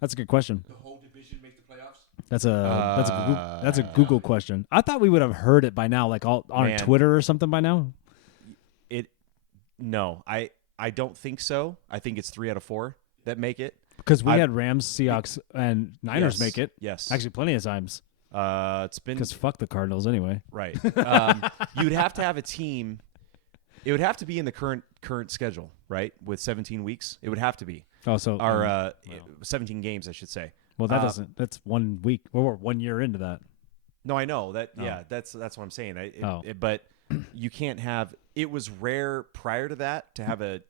That's a good question. The whole division makes the playoffs? That's a Google question. I thought we would have heard it by now, like on Twitter or something by now. No, I don't think so. I think it's 3 out of 4 that make it. Because we had Rams, Seahawks, and Niners make it. Yes. Actually, plenty of times. It's been because fuck the Cardinals anyway. Right. You'd have to have a team. It would have to be in the current schedule, right? With 17 weeks, it would have to be. Oh, so 17 games, I should say. Well, that doesn't. That's 1 week. We're 1 year into that. No, I know that. Oh. Yeah, that's what I'm saying. But you can't have. It was rare prior to that to have a.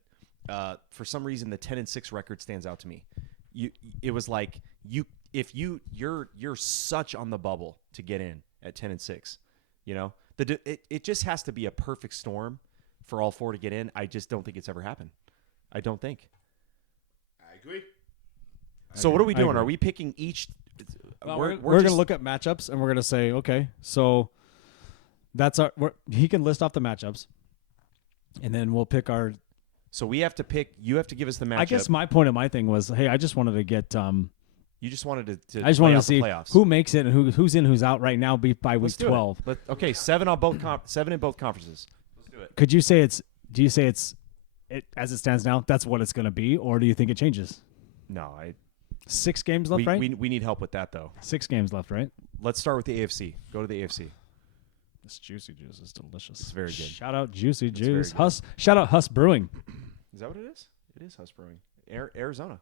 For some reason, the 10-6 record stands out to me. It was like you're such on the bubble to get in at 10-6. You know, it just has to be a perfect storm for all 4 to get in. I just don't think it's ever happened. I don't think. I agree. So what are we doing? Are we picking each? Well, we're going to look at matchups and we're going to say, okay, so that's he can list off the matchups, and then we'll pick our. So we have to pick. You have to give us the matchup. I guess my point of my thing was, hey, I just wanted to get. You just wanted to. I just wanted to see playoffs. who makes it and who's in, who's out right now. By week 12. Okay, 7 on both 7 in both conferences. Let's do it. Could you say it's? Do you say it's? As it stands now, that's what it's going to be, or do you think it changes? No, 6 games left, right? We need help with that though. 6 games left, right? Let's start with the AFC. Go to the AFC. This Juicy Juice is delicious. It's very good. Shout out Juicy Juice. Huss. Shout out Huss Brewing. Is that what it is? It is Huss Brewing. Arizona.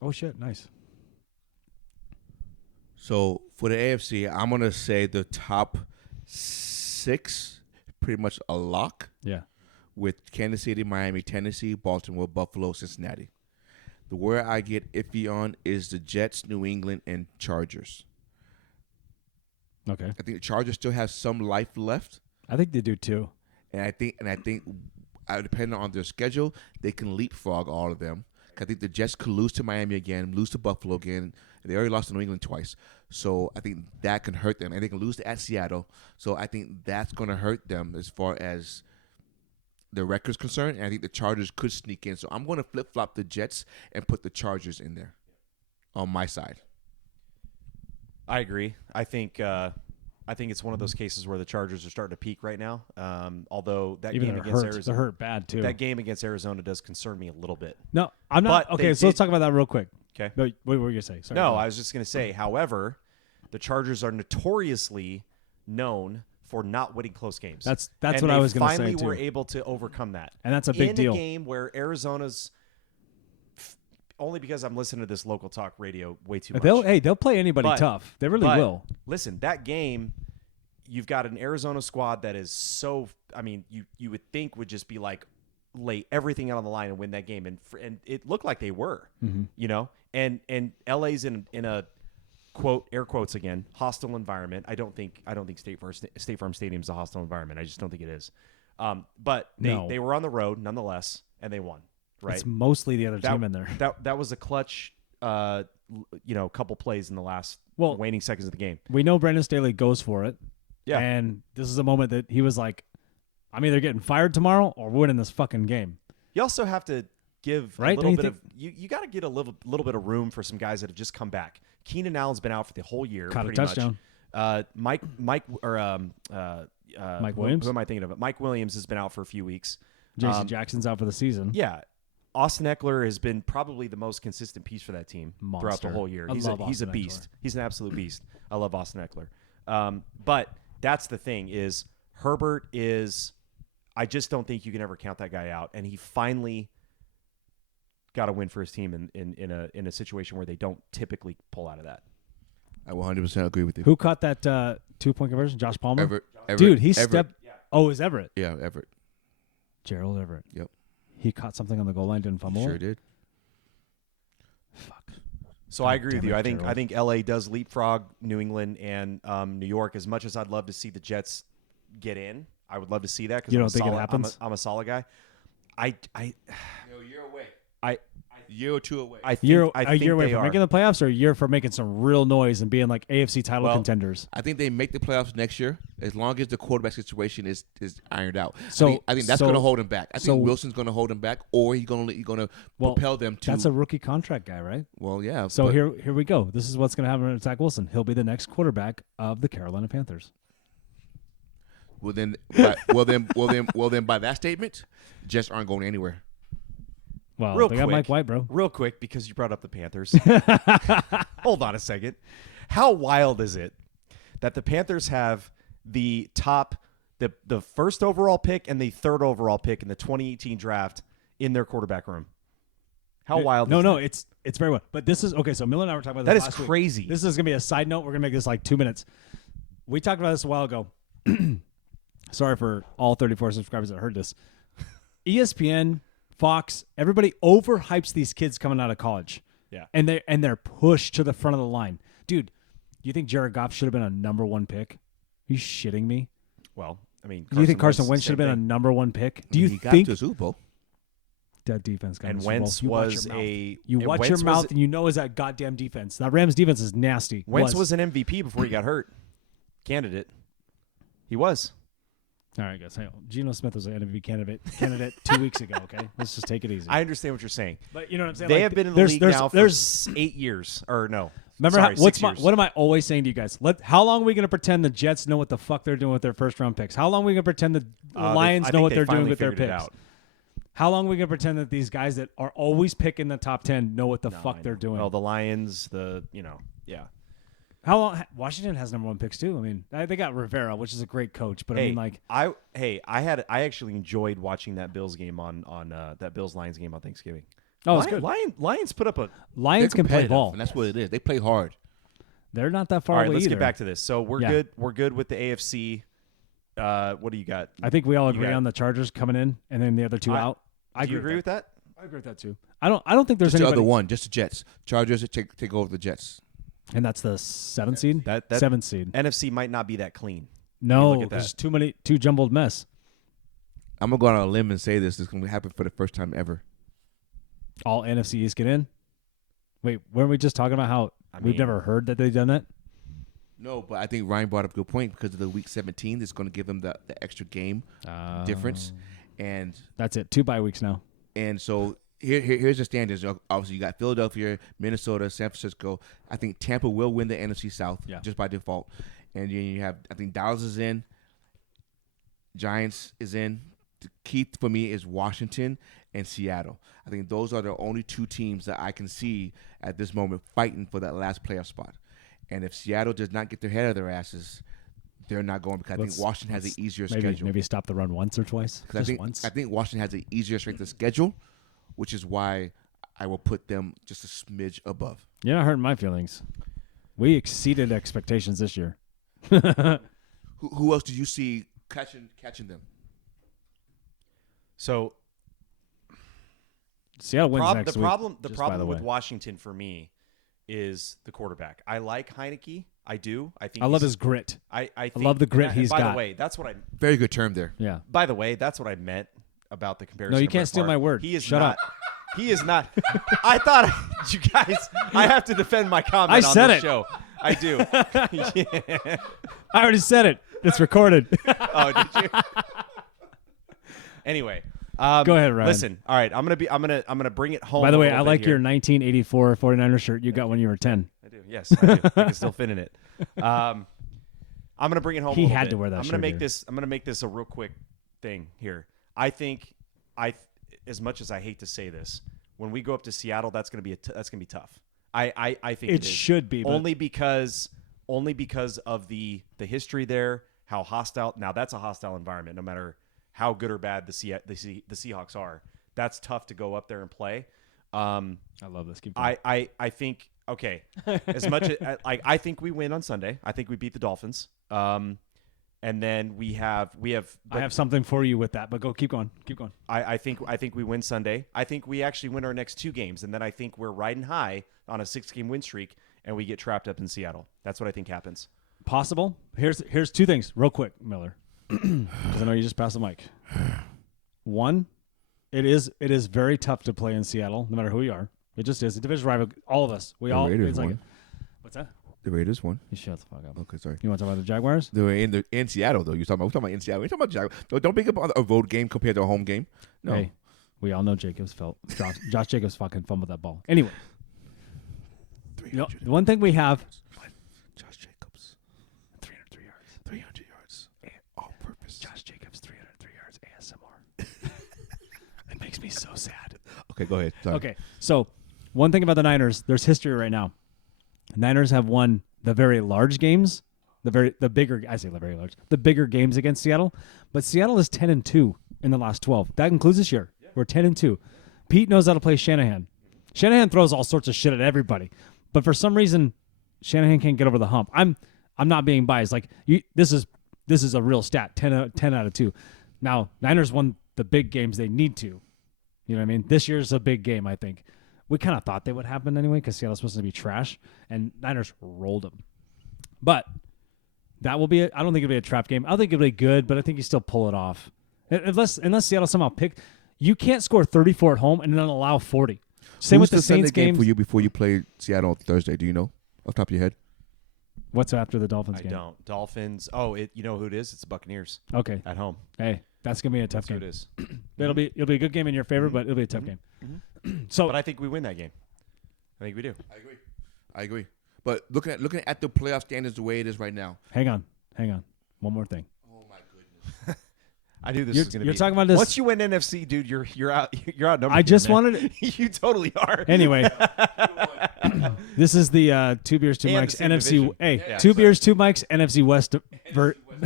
Oh shit! Nice. So for the AFC, I'm gonna say the top 6, pretty much a lock. Yeah. With Kansas City, Miami, Tennessee, Baltimore, Buffalo, Cincinnati. The where I get iffy on is the Jets, New England, and Chargers. Okay. I think the Chargers still have some life left. I think they do too. And I think depending on their schedule, they can leapfrog all of them. I think the Jets could lose to Miami again, lose to Buffalo again. They already lost to New England twice. So I think that can hurt them. And they can lose at Seattle. So I think that's going to hurt them as far as the record's concerned. And I think the Chargers could sneak in. So I'm going to flip-flop the Jets and put the Chargers in there on my side. I agree. I think it's one of those cases where the Chargers are starting to peak right now. Although that game against Arizona, they're hurt bad too. That game against Arizona does concern me a little bit. No, I'm not. But okay, so let's talk about that real quick. Okay. No, what were you gonna say? Sorry, no, I was just gonna say. However, the Chargers are notoriously known for not winning close games. That's what I was gonna say too. Finally, were able to overcome that, and that's a big deal. In a game where Arizona's. Only because I'm listening to this local talk radio way too much. They'll play anybody tough. They really will. Listen, that game, you've got an Arizona squad that is so. I mean, you would think would just be like lay everything out on the line and win that game, and it looked like they were. Mm-hmm. You know, and LA's in a quote air quotes again hostile environment. I don't think State Farm Stadium is a hostile environment. I just don't think it is. But they were on the road nonetheless, and they won. Right. It's mostly the other team in there. That was a clutch, couple plays in the last waning seconds of the game. We know Brandon Staley goes for it. Yeah. And this is a moment that he was like, I'm either getting fired tomorrow or winning this fucking game. You also have to give a little bit of you got to get a little bit of room for some guys that have just come back. Keenan Allen's been out for the whole year. Caught a touchdown. Mike Williams. Who am I thinking of? Mike Williams has been out for a few weeks. J.C. Jackson's out for the season. Yeah. Austin Eckler has been probably the most consistent piece for that team throughout the whole year. He's a beast. He's an absolute beast. I love Austin Eckler. But that's the thing is Herbert is – I just don't think you can ever count that guy out. And he finally got a win for his team in a situation where they don't typically pull out of that. I 100% agree with you. Who caught that 2-point conversion? Josh Palmer? Everett. Dude, he stepped – Oh, it was Everett. Yeah, Everett. Gerald Everett. Yep. He caught something on the goal line, didn't fumble. Sure did. Fuck. So I agree with you. I Gerald. think LA does leapfrog New England and New York. As much as I'd love to see the Jets get in, I would love to see that because You don't think it happens? I'm a solid guy. You're away. I Year or two away. I think, Year, I a think year away they from are. making the playoffs, or a year for making some real noise and being like AFC title contenders. I think they make the playoffs next year as long as the quarterback situation is ironed out. So I think that's going to hold him back. I think Wilson's going to hold him back, or he's going to propel them to. That's a rookie contract guy, right? Well, yeah. So here we go. This is what's going to happen to Zach Wilson. He'll be the next quarterback of the Carolina Panthers. Well then, by that statement, Jets aren't going anywhere. Well, Real they got quick. Mike White, bro. Real quick, because you brought up the Panthers. Hold on a second. How wild is it that the Panthers have the first overall pick and the third overall pick in the 2018 draft in their quarterback room? How wild is that? It's very well. But this is okay. So Miller and I were talking about That this is last week. crazy. This is gonna be a side note. We're gonna make this like 2 minutes. We talked about this a while ago. Sorry for all 34 subscribers that heard this. ESPN, Fox, everybody overhypes these kids coming out of college. Yeah. And they're pushed to the front of the line. Dude, do you think Jared Goff should have been a number 1 pick? Are you shitting me? Well, I mean, Do you think Carson Wentz should have been a number 1 pick? Do you he got think to the Super Bowl? that defense got And in the Super Bowl? Wentz You watch was your mouth. a You watch your mouth and you know is that goddamn defense. That Rams defense is nasty. Wentz was an MVP before he got hurt. Candidate. He was. All right, guys. Hang on. Geno Smith was an MVP candidate 2 weeks ago. Okay, let's just take it easy. I understand what you're saying. But you know what I'm saying. They Like, have been in the there's- league there's- now for there's- 8 years. Or no. Remember Sorry, 6 years. what am I always saying to you guys? How long are we going to pretend the Jets know what the fuck they're doing with their first round picks? How long are we going to pretend the Lions I know think what they they're doing finally with their figured it picks? out. How long are we going to pretend that these guys that are always picking the top 10 know what the fuck they're doing? Well, the Lions, yeah. How long? Washington has number 1 picks too. I mean, they got Rivera, which is a great coach, but I mean, like, I actually enjoyed watching that Bills game on that Bills Lions game on Thanksgiving. oh, it's good. Lions put up a. Lions They're can play competitive, ball. and that's what it is. They play hard. They're not that far All right, away let's either. get back to this. So we're Yeah. good. We're good with the AFC. What do you got? I think we all agree got- on the Chargers coming in, and then the other two out. I Do you agree with that? I agree with that too. I don't think there's Just the anybody. other one, just the Jets. Chargers take over the Jets. And that's the 7th seed. That 7th seed. NFC might not be that clean. No, look at there's that. too jumbled mess. I'm gonna go on a limb and say this is gonna happen for the first time ever. All NFC East get in. Wait, weren't we just talking about how we've mean- never heard that they've done that? No, but I think Ryan brought up a good point because of the Week 17. It's going to give them the extra game difference, and That's it. 2 bye weeks now. so here's the standings. Obviously, you got Philadelphia, Minnesota, San Francisco. I think Tampa will win the NFC South just by default, and then you have I think Dallas is in, Giants is in. The key for me is Washington and Seattle. I think those are the only 2 teams that I can see at this moment fighting for that last playoff spot. And if Seattle does not get their head out of their asses, they're not going because I think Washington has an easier schedule. Maybe stop the run once or twice. Because I think Washington has an easier strength of schedule, which is why I will put them just a smidge above. You're not hurting my feelings. We exceeded expectations this year. Who else do you see catching them? So Seattle wins next the week. problem with Washington for me is the quarterback. I like Heineke. I do. I think I love his grit. I think, love the grit he's by got. the way, that's what I. Very good term there. Yeah. By the way, that's what I meant about the comparison. No, you to can't Brett steal Favre. my word. He is Shut not. up. He is not. I thought you guys. I have to defend my comment I said on this it. show. I do. Yeah. I already said it. It's recorded. Oh, did you? Anyway, Go ahead, Ryan. Listen, all right. I'm gonna bring it home. By the a way, little I bit like here. your 1984 49er shirt you got when you were 10. I do. Yes, I do. I can still fit in it. I'm gonna bring it home. He a little had bit. to wear that I'm shirt gonna make here. this. I'm gonna make this a real quick thing here. I think, as much as I hate to say this, when we go up to Seattle, that's gonna be tough. I think It is. should be, but- only because of the history there, how hostile. Now that's a hostile environment. No matter how good or bad the Seahawks are, that's tough to go up there and play. I love this. Keep going. I think as much as I think we win on Sunday. I think we beat the Dolphins. And then we have. I have something for you with that, but keep going. I think we win Sunday. I think we actually win our next 2 games, and then I think we're riding high on a 6-game win streak, and we get trapped up in Seattle. That's what I think happens. Possible. Here's 2 things, real quick, Miller, because I know you just passed the mic. One, it is very tough to play in Seattle, no matter who you are. It just is a division rival. All of us, we all. Raiders it's like, won. what's that? The Raiders won. You shut the fuck up. Okay, sorry. You want to talk about the Jaguars? They were in Seattle though. We're talking about in Seattle. We're talking about Jaguars. Don't bring up a road game compared to a home game. No. Hey, we all know Josh Jacobs fucking fumbled that ball. Anyway, the one thing we have. Josh Jacobs, 303 yards. 300 yards. All purpose. Josh Jacobs, 303 yards ASMR. It makes me so sad. Okay, go ahead. Sorry. Okay, so one thing about the Niners, there's history right now. Niners have won the very large games, the bigger games against Seattle, but Seattle is 10-2 in the last 12. That includes this year. Yeah. We're 10-2. Pete knows how to play Shanahan. Shanahan throws all sorts of shit at everybody, but for some reason, Shanahan can't get over the hump. I'm not being biased. Like this is a real stat. 10 out of 2. Now Niners won the big games they need to. You know what I mean? This year's a big game, I think. We kind of thought they would happen anyway because Seattle's supposed to be trash, and Niners rolled them. But that will be I don't think it'll be a trap game. I think it'll be good, but I think you still pull it off. Unless Seattle somehow you can't score 34 at home and then allow 40. Same Who's with the Saints game for you before you play Seattle on Thursday. Do you know off the top of your head? What's after the Dolphins game? I don't. Dolphins. Oh, you know who it is? It's the Buccaneers. Okay. At home. Hey, that's gonna be a tough game. Who it is. It'll be a good game in your favor, but it'll be a tough game. So, but I think we win that game. I think we do. I agree. But looking at the playoff standards the way it is right now. Hang on. One more thing. Oh my goodness. I knew this was going to be. You're talking about this. Once you win NFC, dude, you're out. You're outnumbered. I just wanted it. You totally are. Anyway, this is the 2 beers, 2 mics NFC. Division. Hey, yeah, 2 beers, 2 mics NFC West.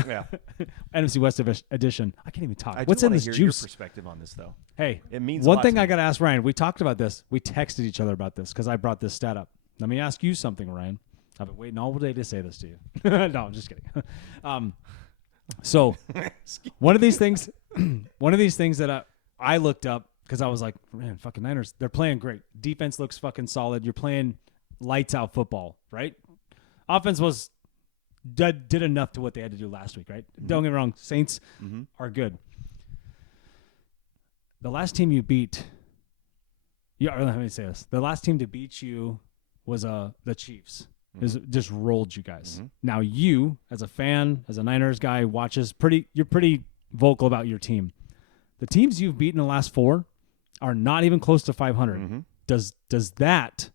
Yeah. NFC West edition. I can't even talk. I What's in this hear juice? Your perspective on this, though. Hey, it means one thing I got to ask Ryan. We talked about this. We texted each other about this because I brought this stat up. Let me ask you something, Ryan. I've been waiting all day to say this to you. No, I'm just kidding. So one of these things that I looked up because I was like, man, fucking Niners, they're playing great. Defense looks fucking solid. You're playing lights out football, right? Offense did enough to what they had to do last week, right? Mm-hmm. Don't get me wrong, Saints are good. The last team you beat, let me say this. The last team to beat you was the Chiefs. Just rolled you guys. Mm-hmm. Now you, as a fan, as a Niners guy, you're pretty vocal about your team. The teams you've beaten the last 4 are not even close to 500. Mm-hmm. Does that?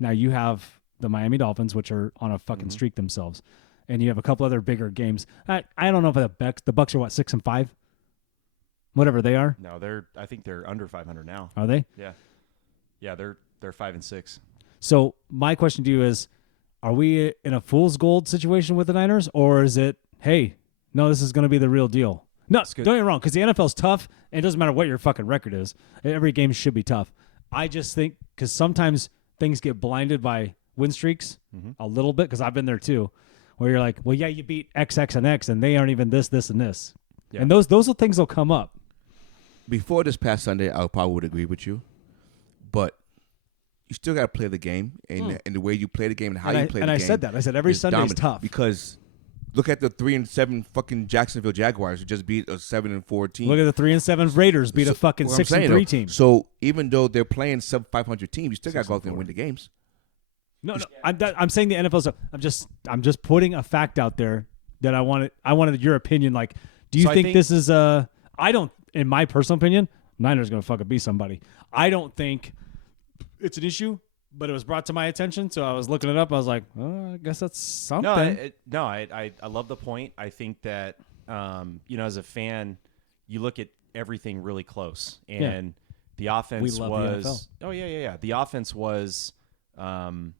Now you have the Miami Dolphins, which are on a fucking streak themselves, and you have a couple other bigger games. I don't know if the Bucs are what 6 and 5, whatever they are. No, I think they're under 500 now. Are they? Yeah, they're 5 and 6. So my question to you is, are we in a fool's gold situation with the Niners, or is it, hey, no, this is going to be the real deal? No, don't get me wrong, because the NFL's tough, and it doesn't matter what your fucking record is. Every game should be tough. I just think, because sometimes things get blinded by win streaks a little bit, because I've been there too, where you're like, well, yeah, you beat X, X, and X, and they aren't even this, and this. Yeah. And those things will come up. Before this past Sunday, I probably would agree with you, but you still got to play the game, and the way you play the game and how you play the game. And I said that. I said every Sunday is tough. Because look at the 3-7 fucking Jacksonville Jaguars who just beat a 7-4 team. Look at the 3-7 Raiders beat a fucking 6-3 team. So even though they're playing sub-500 teams, you still got to go out there and win the games. No. I'm saying the NFL's. I'm just putting a fact out there that I wanted your opinion. Like, do you think this is a? I don't. In my personal opinion, Niners going to fucking beat somebody. I don't think it's an issue, but it was brought to my attention, so I was looking it up. I was like, oh, I guess that's something. I love the point. I think that as a fan, you look at everything really close, and the offense was. The NFL. Oh yeah. The offense was, it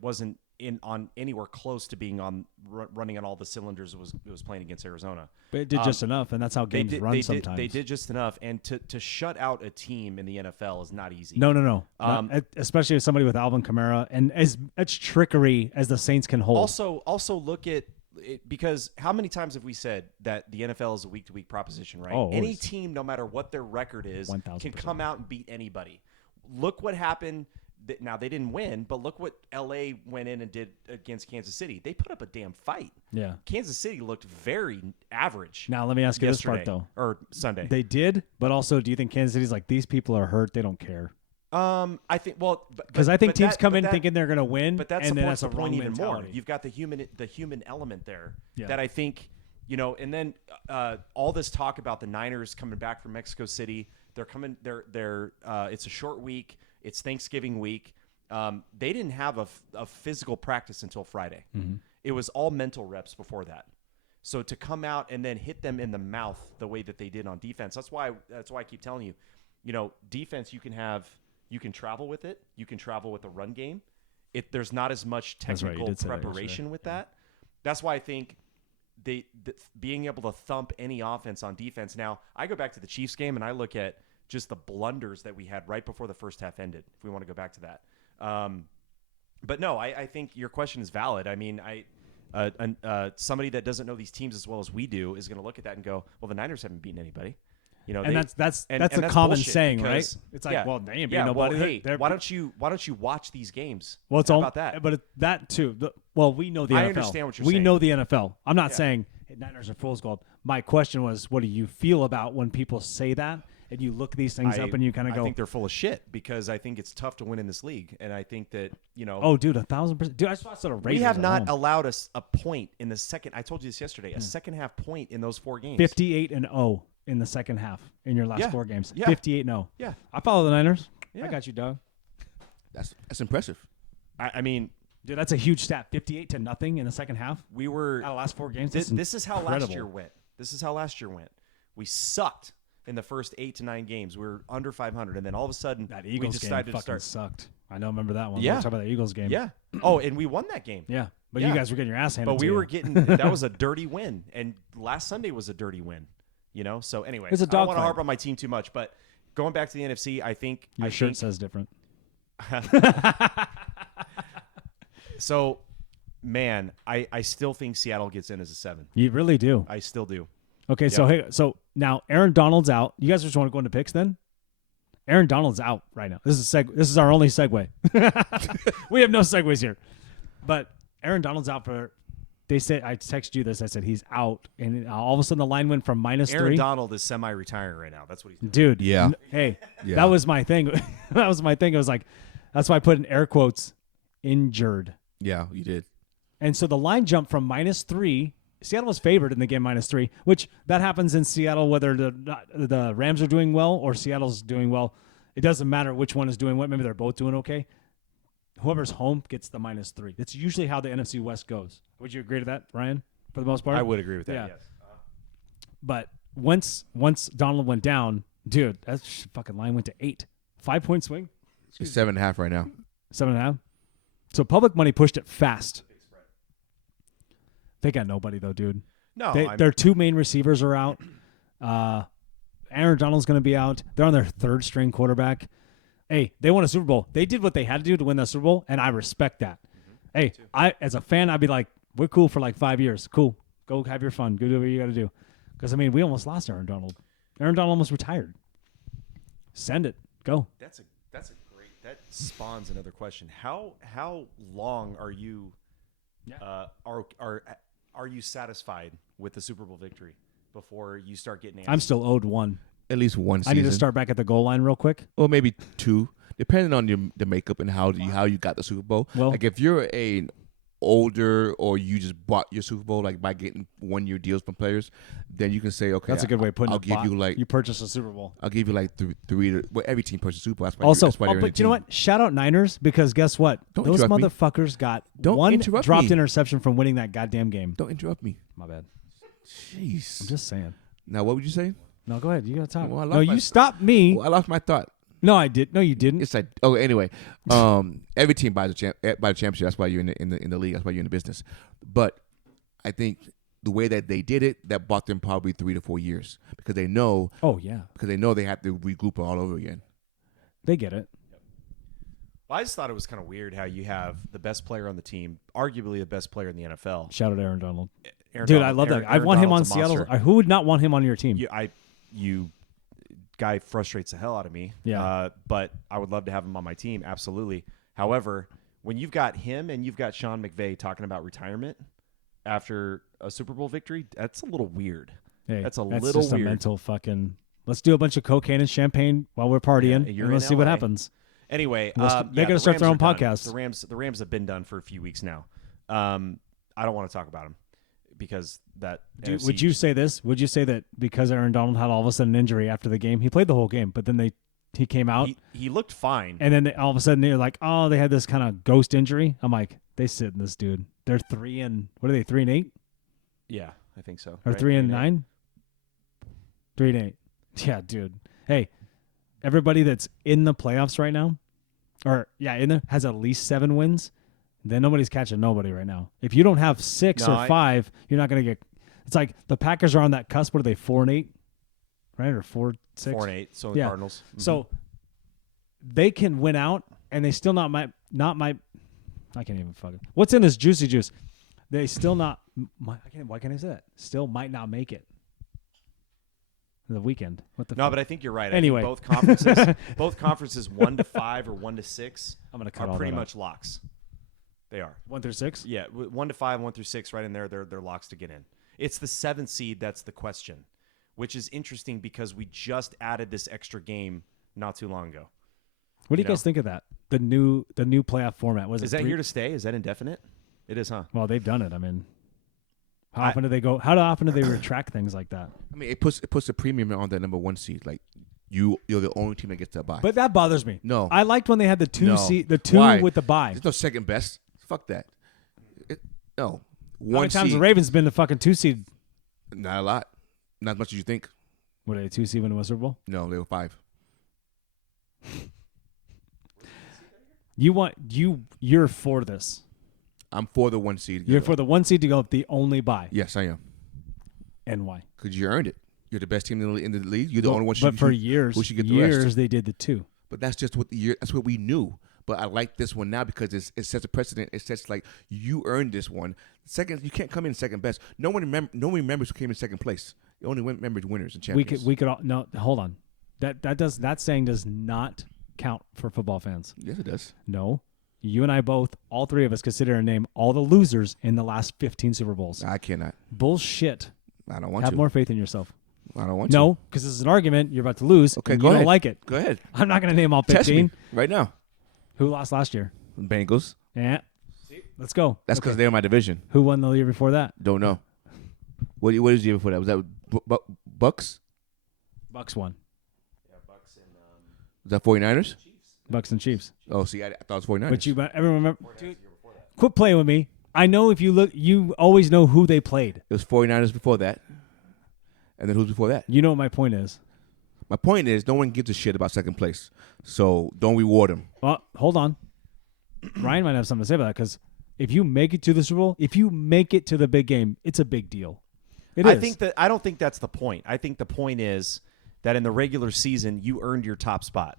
wasn't on anywhere close to being on running on all the cylinders it was playing against Arizona. But it did just enough, and that's how games run sometimes. They did just enough, and to shut out a team in the NFL is not easy. No. Especially as somebody with Alvin Kamara and as much trickery as the Saints can hold. Also look at because how many times have we said that the NFL is a week-to-week proposition, right? Oh, Any always. team, no matter what their record is, 1000%. can come out and beat anybody. Look what happened. Now, they didn't win, but look what L.A. went in and did against Kansas City. They put up a damn fight. Yeah. Kansas City looked very average. Now, let me ask you this yesterday, part, though. Or Sunday. They did, but also, do you think Kansas City's like, these people are hurt, they don't care? I think, well, because I think teams come in thinking they're going to win, but that and then supports that's the a wrong point even more. mentality. You've got the human element there Yeah. that I think, and then all this talk about the Niners coming back from Mexico City. They're coming. It's a short week. It's Thanksgiving week. They didn't have a physical practice until Friday. Mm-hmm. It was all mental reps before that. So to come out and then hit them in the mouth the way that they did on defense, that's why I keep telling you, defense you can travel with it. You can travel with the run game. There's not as much technical preparation with that. That's why I think being able to thump any offense on defense. Now, I go back to the Chiefs game and I look at just the blunders that we had right before the first half ended, if we want to go back to that. But no, I think your question is valid. I mean, somebody that doesn't know these teams as well as we do is going to look at that and go, well, the Niners haven't beaten anybody. And that's a common saying, right? It's like, well, they ain't beating nobody. Well, hey, why don't you watch these games? Well, it's How all about that. But that too. We know the NFL. I understand what you're we saying. know the NFL. I'm not saying hey, Niners are fool's gold. My question was, what do you feel about when people say that and you look these things up and you kind of go? I think they're full of shit because I think it's tough to win in this league, and I think that Oh, dude, 1,000%. Dude, I saw sort of. We have not allowed us a point in the second. I told you this yesterday. A second half point in those 4 games. 58-0 in the second half in your last 4 games. Yeah. 58-0. Yeah, I follow the Niners. Yeah. I got you, dog. That's impressive. I mean, dude, that's a huge stat. 58-0 in the second half. We were out of the last 4 games. This is how last year went. We sucked in the first 8 to 9 games. We were under 500, and then all of a sudden, that Eagles we decided game to start. Sucked. I know. Remember that one? Yeah. We were talking about the Eagles game. Yeah. Oh, and we won that game. Yeah. But you guys were getting your ass handed. But we were getting that was a dirty win, and last Sunday was a dirty win. So anyway, it's a I don't want to fight. harp on my team too much, but going back to the NFC, I think your shirt says different. So, man, I still think Seattle gets in as a 7. You really do. I still do. Okay, so now Aaron Donald's out. You guys just want to go into picks then? Aaron Donald's out right now. This is our only segue. We have no segues here. But Aaron Donald's out for. They said I texted you this. I said he's out, and all of a sudden the line went from -3. Aaron Donald is semi-retiring right now. That's what he's doing. Dude. Yeah. Hey, Yeah. that was my thing. That was my thing. It was like, that's why I put in air quotes, injured. Yeah, you did. And so the line jumped from -3. Seattle was favored in the game -3, which that happens in Seattle whether the Rams are doing well or Seattle's doing well. It doesn't matter which one is doing what. Maybe they're both doing okay. Whoever's home gets the -3. That's usually how the NFC West goes. Would you agree to that, Ryan, for the most part? I would agree with that, Yeah. yes. But once Donald went down, dude, that fucking line went to 8. 5-point swing. It's 7.5 right now. 7.5. So public money pushed it fast. They got nobody though, dude. No, their 2 main receivers are out. Aaron Donald's going to be out. They're on their 3rd string quarterback. Hey, they won a Super Bowl. They did what they had to do to win the Super Bowl, and I respect that. Mm-hmm. Hey, I as a fan, I'd be like, we're cool for like 5 years. Cool. Go have your fun. Go do what you got to do. Because, I mean, we almost lost Aaron Donald. Aaron Donald almost retired. Send it. Go. That's a great. That spawns another question. How long are you are you satisfied with the Super Bowl victory before you start getting answers? I'm still owed 1. At least 1 season. I need to start back at the goal line real quick. Or maybe 2, depending on the makeup and how you got the Super Bowl. Well, like if you're an older or you just bought your Super Bowl like by getting 1-year deals from players, then you can say, okay, that's a good way of putting it. I'll give you like you purchase a Super Bowl. I'll give you like 3 to every team purchases Super Bowl. That's why Also, that's why they're in but the you know team. what? Shout out Niners because guess what? Don't Those interrupt me. motherfuckers got Don't 1 interrupt dropped me. interception from winning that goddamn game. Don't interrupt me. My bad. Jeez. I'm just saying. Now what would you say? No, go ahead. You gotta talk. Well, I no, lost you stopped me. Well, I lost my thought. No, I did. No, you didn't. It's like anyway, every team buys a championship. That's why you're in the league. That's why you're in the business. But I think the way that they did it, that bought them probably 3 to 4 years because they know. Oh yeah. Because they know they have to regroup all over again. They get it. I just thought it was kind of weird how you have the best player on the team, arguably the best player in the NFL. Shout out Aaron Donald. Dude, I love that. I want him on Seattle. Who would not want him on your team? You guy frustrates the hell out of me. Yeah. But I would love to have him on my team. Absolutely. However, when you've got him and you've got Sean McVay talking about retirement after a Super Bowl victory, that's a little weird. Hey, that's little just weird. A mental fucking. Let's do a bunch of cocaine and champagne while we're partying. And let's see what happens. Anyway, they're going to start their own podcast. The Rams have been done for a few weeks now. I don't want to talk about them because would you say this? Would you say that because Aaron Donald had all of a sudden an injury after the game, he played the whole game, but then he came out. He looked fine, and then all of a sudden they're like, oh, they had this kind of ghost injury. I'm like, they sit in this dude. They're 3-8? Yeah, I think so. Or 3-9? 3-8. Yeah, dude. Hey, everybody that's in the playoffs right now, in there has at least 7 wins. Then nobody's catching nobody right now. If you don't have 6 or 5, you're not going to get. It's like the Packers are on that cusp. What are they, 4-8, right, or 4-6? 4-8. So the Cardinals. Mm-hmm. So they can win out, and they still not might. I can't even fucking. What's in this juicy juice? They still not. Why can't I say that? Still might not make it. The weekend. What the? No, but I think you're right. Anyway, I think both conferences 1-5 or 1-6 are pretty much locks. They are 1 through 6. Yeah, 1-5, 1 through 6, right in there. They're locks to get in. It's the 7th seed that's the question, which is interesting because we just added this extra game not too long ago. What do you guys think of that? The new playoff format. Is that here to stay? Is that indefinite? It is, huh? Well, they've done it. I mean. How often do they go? How often do they retract things like that? I mean, it puts a premium on that number 1 seed. Like you're the only team that gets that bye. But that bothers me. No, I liked when they had the 2 seed, the 2 Why? with the bye. There's no second best. Fuck that. No. How 1 many times seed. the Ravens been the fucking 2 seed? Not a lot. Not as much as you think. What are they, 2 seed when it was Super Bowl? No, they were 5. You're for this. I'm for the 1 seed. You're for the 1 seed to go the only bye. Yes, I am. And why? Because you earned it. You're the best team in the league. You're the only one. But for years, who should get the rest. they did the 2. But that's just that's what we knew. But I like this one now because it sets a precedent. It sets like you earned this one. Second, you can't come in second best. No one remembers who came in second place. You only remembers winners and champions. We could all, no, hold on. That saying does not count for football fans. Yes, it does. No. You and I both, all 3 of us, consider and name all the losers in the last 15 Super Bowls. I cannot. Bullshit. I don't want Have to. more faith in yourself. I don't want to. No, because this is an argument. You're about to lose. Okay, and go you ahead. don't like it. Go ahead. I'm not going to name all 15. Test me right now. Who lost last year? Bengals. Yeah. Let's go. That's because they're in my division. Who won the year before that? Don't know. What is the year before that? Was that Bucks? Bucks won. Yeah, Bucks and Was that 49ers? Bucks and Chiefs. Oh, see, I thought it was 49ers. But everyone remember. Dude, quit playing with me. I know if you look, you always know who they played. It was 49ers before that. And then who's before that? You know what my point is. My point is no one gives a shit about second place. So don't reward them. Well, hold on. Ryan might have something to say about that because if you make it to the Super Bowl, if you make it to the big game, it's a big deal. It is. I don't think that's the point. I think the point is that in the regular season you earned your top spot.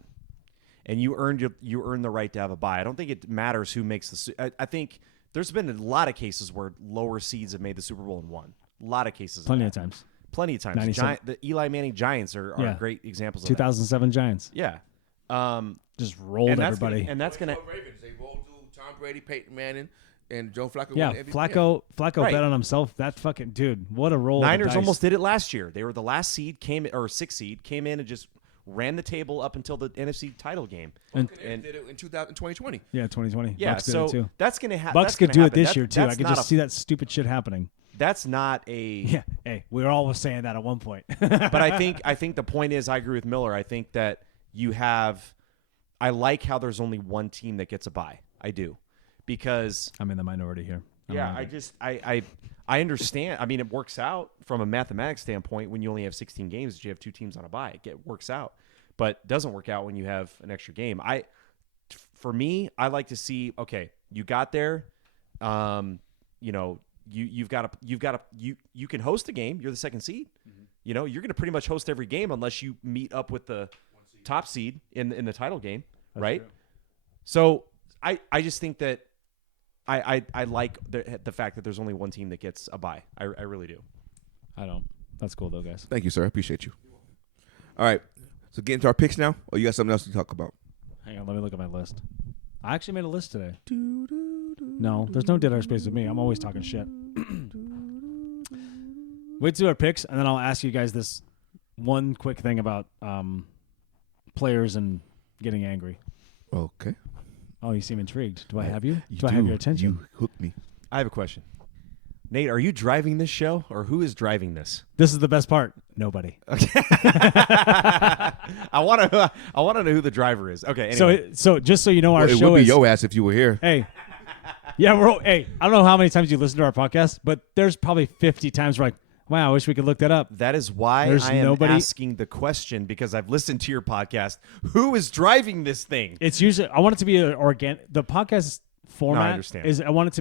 And you earned the right to have a bye. I don't think it matters who makes the. I think there's been a lot of cases where lower seeds have made the Super Bowl and won. A lot of cases. Plenty of times. The Eli Manning Giants are great examples of 2007 that. Giants. Yeah. Just rolled everybody. That's gonna. Ravens. They rolled through Tom Brady, Peyton Manning, and Joe Flacco. Yeah, Flacco bet on himself. That fucking dude. What a roll. Niners almost did it last year. They were the last seed, 6th seed, came in and just ran the table up until the NFC title game. And did it in 2020. Yeah, 2020. Yeah, Bucks so did it too. that's going to happen. Bucks could do it this year too. I could just see that stupid shit happening. That's not a. Yeah. Hey, we were always saying that at one point. But I think the point is, I agree with Miller. I think that you have. I like how there's only one team that gets a bye. I do, because I'm in the minority here. I understand. I mean, it works out from a mathematics standpoint when you only have 16 games that you have 2 teams on a bye. It works out, but doesn't work out when you have an extra game. For me, I like to see. Okay, you got there. You can host a game. You're the 2nd seed. Mm-hmm. You're going to pretty much host every game unless you meet up with the top seed in the title game, right? So I just think that I like the fact that there's only one team that gets a bye. I really do. I don't. That's cool though, guys. Thank you, sir. I appreciate you. All right. So get into our picks now, or you got something else to talk about? Hang on, let me look at my list. I actually made a list today. No, there's no dead air space with me. I'm always talking shit. Wait to do our picks, and then I'll ask you guys this one quick thing about players and getting angry. Okay. Oh, you seem intrigued. Do I have you? Do I have your attention? You hooked me. I have a question. Nate, are you driving this show, or who is driving this? This is the best part. Nobody. Okay. I want to know who the driver is. Okay. Anyway. So just so you know, our it show would be is your ass if you were here. Hey. Yeah, hey, I don't know how many times you listen to our podcast, but there's probably 50 times we're like, wow, I wish we could look that up. That is why I am asking the question, because I've listened to your podcast. Who is driving this thing? It's usually, I want it to be an organic. The podcast format I understand. we want it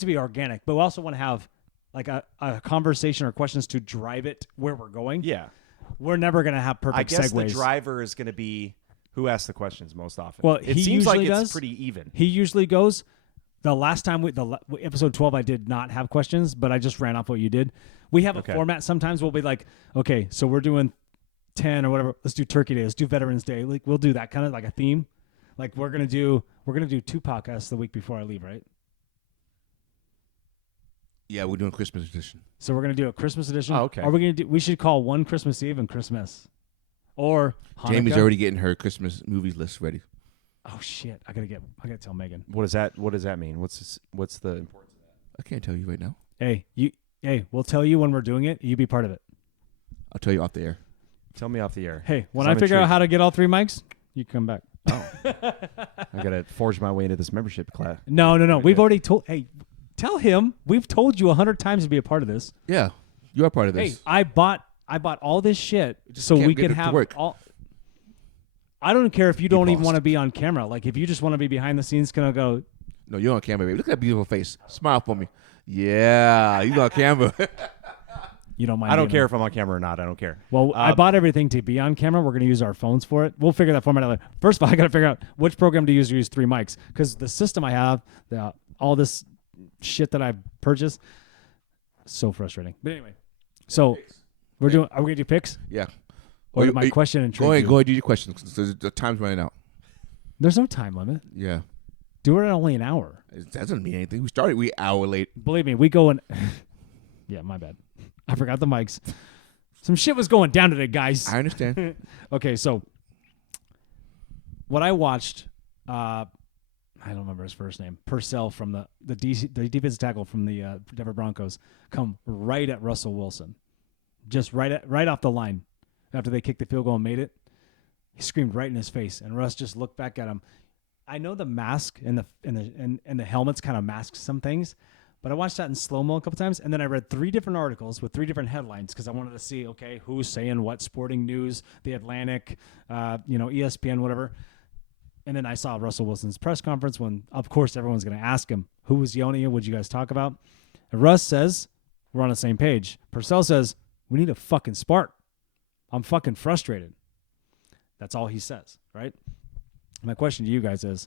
to be organic, but we also want to have like a conversation or questions to drive it where we're going. Yeah. We're never going to have perfect I guess segues. the driver is going to be who asks the questions most often. Well, it he seems like usually it's pretty even. He usually goes. The last time, episode 12, I did not have questions, but I just ran off what you did. We have a format. Sometimes we'll be like, okay, so we're doing 10 or whatever. Let's do Turkey Day. Let's do Veterans Day. Like we'll do that kind of like a theme. Like we're gonna do 2 podcasts the week before I leave, right? Yeah, we're doing Christmas edition. So we're gonna do a Christmas edition. Oh, okay. Are we gonna do? We should call one Christmas Eve and Christmas, or Hanukkah. Jamie's already getting her Christmas movies list ready. Oh shit! I gotta tell Megan. What does that mean? What's the importance of that? I can't tell you right now. Hey, we'll tell you when we're doing it. You be part of it. I'll tell you off the air. Tell me off the air. Hey, when I figure out how to get all 3 mics, you come back. Oh. I gotta forge my way into this membership class. No. We've already told. Hey, tell him we've told you 100 times to be a part of this. Yeah, you are part of this. Hey, I bought all this shit so we could have all. I don't care if you don't even want to be on camera. Like, if you just want to be behind the scenes, gonna go. No, you're on camera, baby. Look at that beautiful face. Smile for me. Yeah, you on camera. You don't mind. I don't care if I'm on camera or not. I don't care. Well, I bought everything to be on camera. We're gonna use our phones for it. We'll figure that format out later. First of all, I gotta figure out which program to use 3 mics, because the system I have, all this shit that I've purchased, so frustrating. But anyway, so are we gonna do picks? Yeah. Or my question and go ahead, do your questions. The time's running out. There's no time limit. Yeah. Do it in only an hour. It doesn't mean anything. We hour late. Believe me, we go in. Yeah, my bad. I forgot the mics. Some shit was going down today, guys. I understand. Okay, so what I watched, I don't remember his first name, Purcell from the defensive tackle from the Denver Broncos, come right at Russell Wilson, just right off the line after they kicked the field goal and made it. He screamed right in his face, and Russ just looked back at him. I know the mask and the helmets kind of mask some things, but I watched that in slow-mo a couple times, and then I read 3 different articles with 3 different headlines because I wanted to see, okay, who's saying what, Sporting News, The Atlantic, ESPN, whatever. And then I saw Russell Wilson's press conference when, of course, everyone's going to ask him, who was yelling at you? What'd you guys talk about? And Russ says, we're on the same page. Purcell says, we need a fucking spark. I'm fucking frustrated. That's all he says, right? My question to you guys is,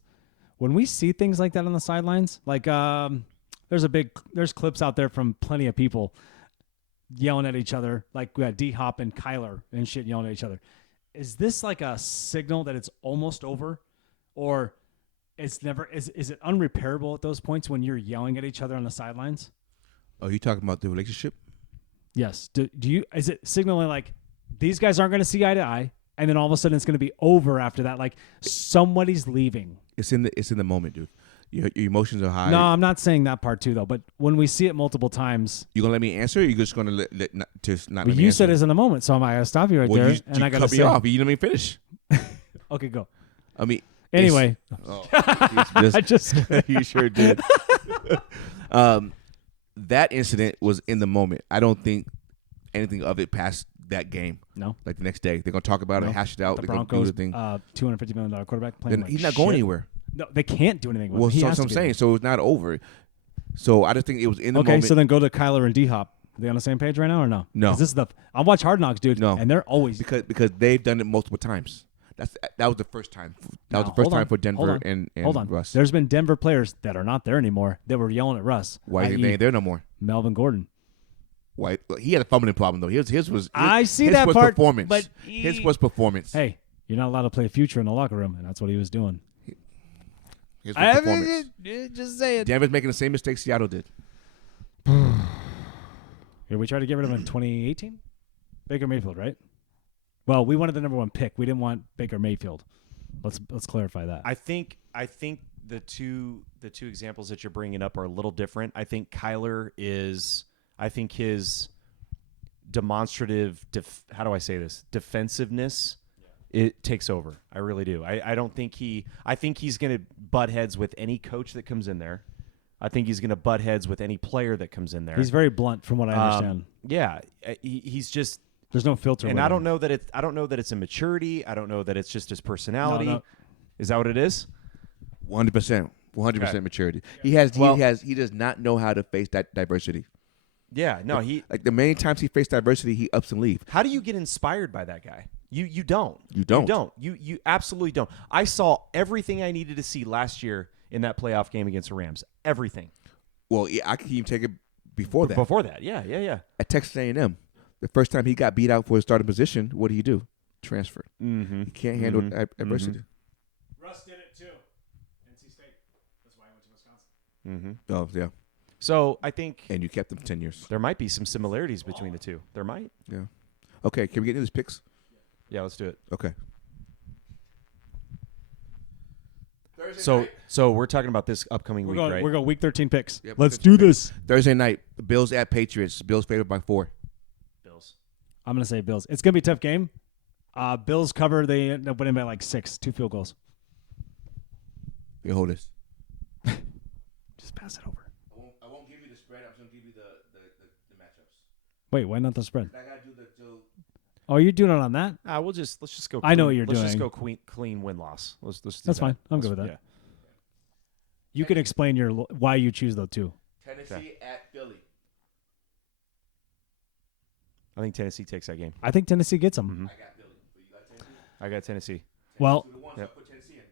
when we see things like that on the sidelines, like there's clips out there from plenty of people yelling at each other, like we had D-Hop and Kyler and shit yelling at each other. Is this like a signal that it's almost over, or it's never? Is it unrepairable at those points when you're yelling at each other on the sidelines? Oh, you talking about the relationship? Yes. Do you? Is it signaling like these guys aren't going to see eye to eye, and then all of a sudden it's going to be over after that? Like somebody's leaving. It's in the moment, dude. Your emotions are high. No, I'm not saying that part too, though. But when we see it multiple times, you gonna let me answer? Or you just gonna let me answer? You said it's in the moment, so I'm gonna stop you right there, and I gotta cut me off. You let me finish. Okay, go. I mean, anyway, I just you sure did. That incident was in the moment. I don't think anything of it past that game. No, like the next day they're gonna talk about it, hash it out. The they're Broncos, gonna do the thing. $250 million quarterback playing. Then he's not going anywhere. No, they can't do anything with him. Well, that's what I'm saying. So it's not over. So I just think it was in the moment. Okay, so then go to Kyler and D-Hop. Are they on the same page right now or no? No. This is I watch Hard Knocks, dude. No. And they're always because they've done it multiple times. That was the first time. That was Now, the first hold on, time for Denver and hold on. Russ. There's been Denver players that are not there anymore that were yelling at Russ. Why they ain't there no more? Melvin Gordon. Why he had a fumbling problem though. His was. I see his that was part, performance. but his was performance. Hey, you're not allowed to play future in the locker room, and that's what he was doing. His was performance. Just say it. Denver's making the same mistake Seattle did. Here, we tried to get rid of him in 2018. Baker Mayfield, right? Well, we wanted the number 1 pick. We didn't want Baker Mayfield. Let's clarify that. I think the two examples that you're bringing up are a little different. I think Kyler is. I think his demonstrative. How do I say this? Defensiveness. It takes over. I really do. I don't think I think he's going to butt heads with any coach that comes in there. I think he's going to butt heads with any player that comes in there. He's very blunt, from what I understand. Yeah, he's just. There's no filter. And with I him. don't know that it's. I don't know that it's immaturity. I don't know that it's just his personality. No. Is that what it is? 100%. 100% Okay. maturity. He does not know how to face that diversity. Yeah. No. Like the many times he faced diversity, he ups and leaves. How do you get inspired by that guy? You don't. You don't. You don't. You absolutely don't. I saw everything I needed to see last year in that playoff game against the Rams. Everything. Well, yeah, I can even take it before that. Before that, yeah. At Texas A&M, the first time he got beat out for his starting position, what do? Transfer. Mm-hmm. He can't handle adversity. Russ did it too. NC State. That's why I went to Wisconsin. Mm-hmm. Oh, yeah. So I think And you kept him 10 years. there might be some similarities between the two. There might. Yeah. Okay, can we get into these picks? Yeah, let's do it. Okay. So we're talking about this upcoming week, right? We're going week 13 picks. Yep, Let's 13 do this. Thursday night, Bills at Patriots. Bills favored by 4. Bills. I'm going to say Bills. It's going to be a tough game. Bills cover. They end up winning by like 6, 2 field goals. You hold this. Just pass it over. I won't give you the spread. I'm just going to give you the matchups. Wait, why not the spread? I got to do the Oh, you're doing it on that? Let's just go. I know clean- what you're Let's just doing. go clean win loss. Let's do That's that. fine. I'm good with that. Yeah. You can explain why you choose those two. Tennessee at Philly. I think Tennessee takes that game. I think Tennessee gets them. Mhm. I got Philly. So you got Tennessee? I got Tennessee. Well, 2-1, so I put Tennessee in.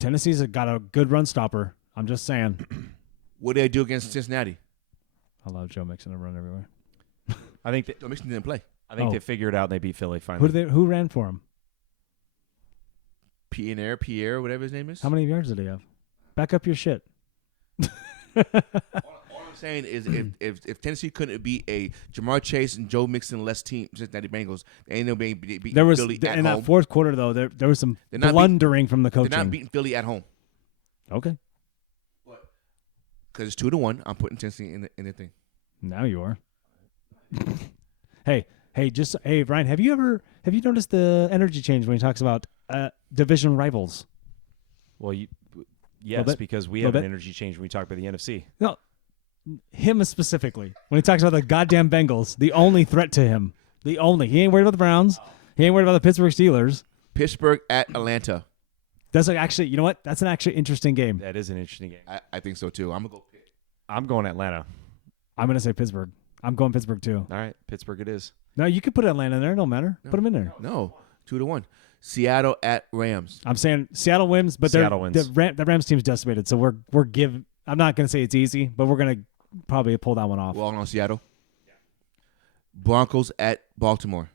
Tennessee's got a good run stopper. I'm just saying. What did they do against Cincinnati? I love Joe Mixon to run everywhere. I think Joe Mixon didn't play. they figured it out and they beat Philly finally. Who ran for him? Pierre, whatever his name is. How many yards did he have? Back up your shit. All I'm saying is if Tennessee couldn't beat a Jamar Chase and Joe Mixon less team, Cincinnati Bengals, they ain't no beating There was Philly at in home. that fourth quarter though. There was some They're not blundering from the They're coaching. not beating Philly at home. Okay, Because it's 2-1. I'm putting Tennessee in the thing. now you are. Hey, Ryan, have you noticed the energy change when he talks about division rivals? Well, yes, bit. because we Little have an bit. energy change when we talk about the NFC. No, him specifically. When he talks about the goddamn Bengals, the only threat to him, he ain't worried about the Browns. He ain't worried about the Pittsburgh Steelers. Pittsburgh at Atlanta. That's actually, you know what? That's an actually interesting game. That is an interesting game. I think so too. I'm gonna go Pitt. I'm going Atlanta. I'm gonna say Pittsburgh. I'm going Pittsburgh too. All right, Pittsburgh it is. No, you could put Atlanta in there. No matter. Put them in there. No, 2-1. Seattle at Rams. I'm saying Seattle wins, but Seattle wins. The Rams team's decimated, so we're give. I'm not gonna say it's easy, but we're gonna probably pull that one off. We're all on Seattle. Broncos at Baltimore.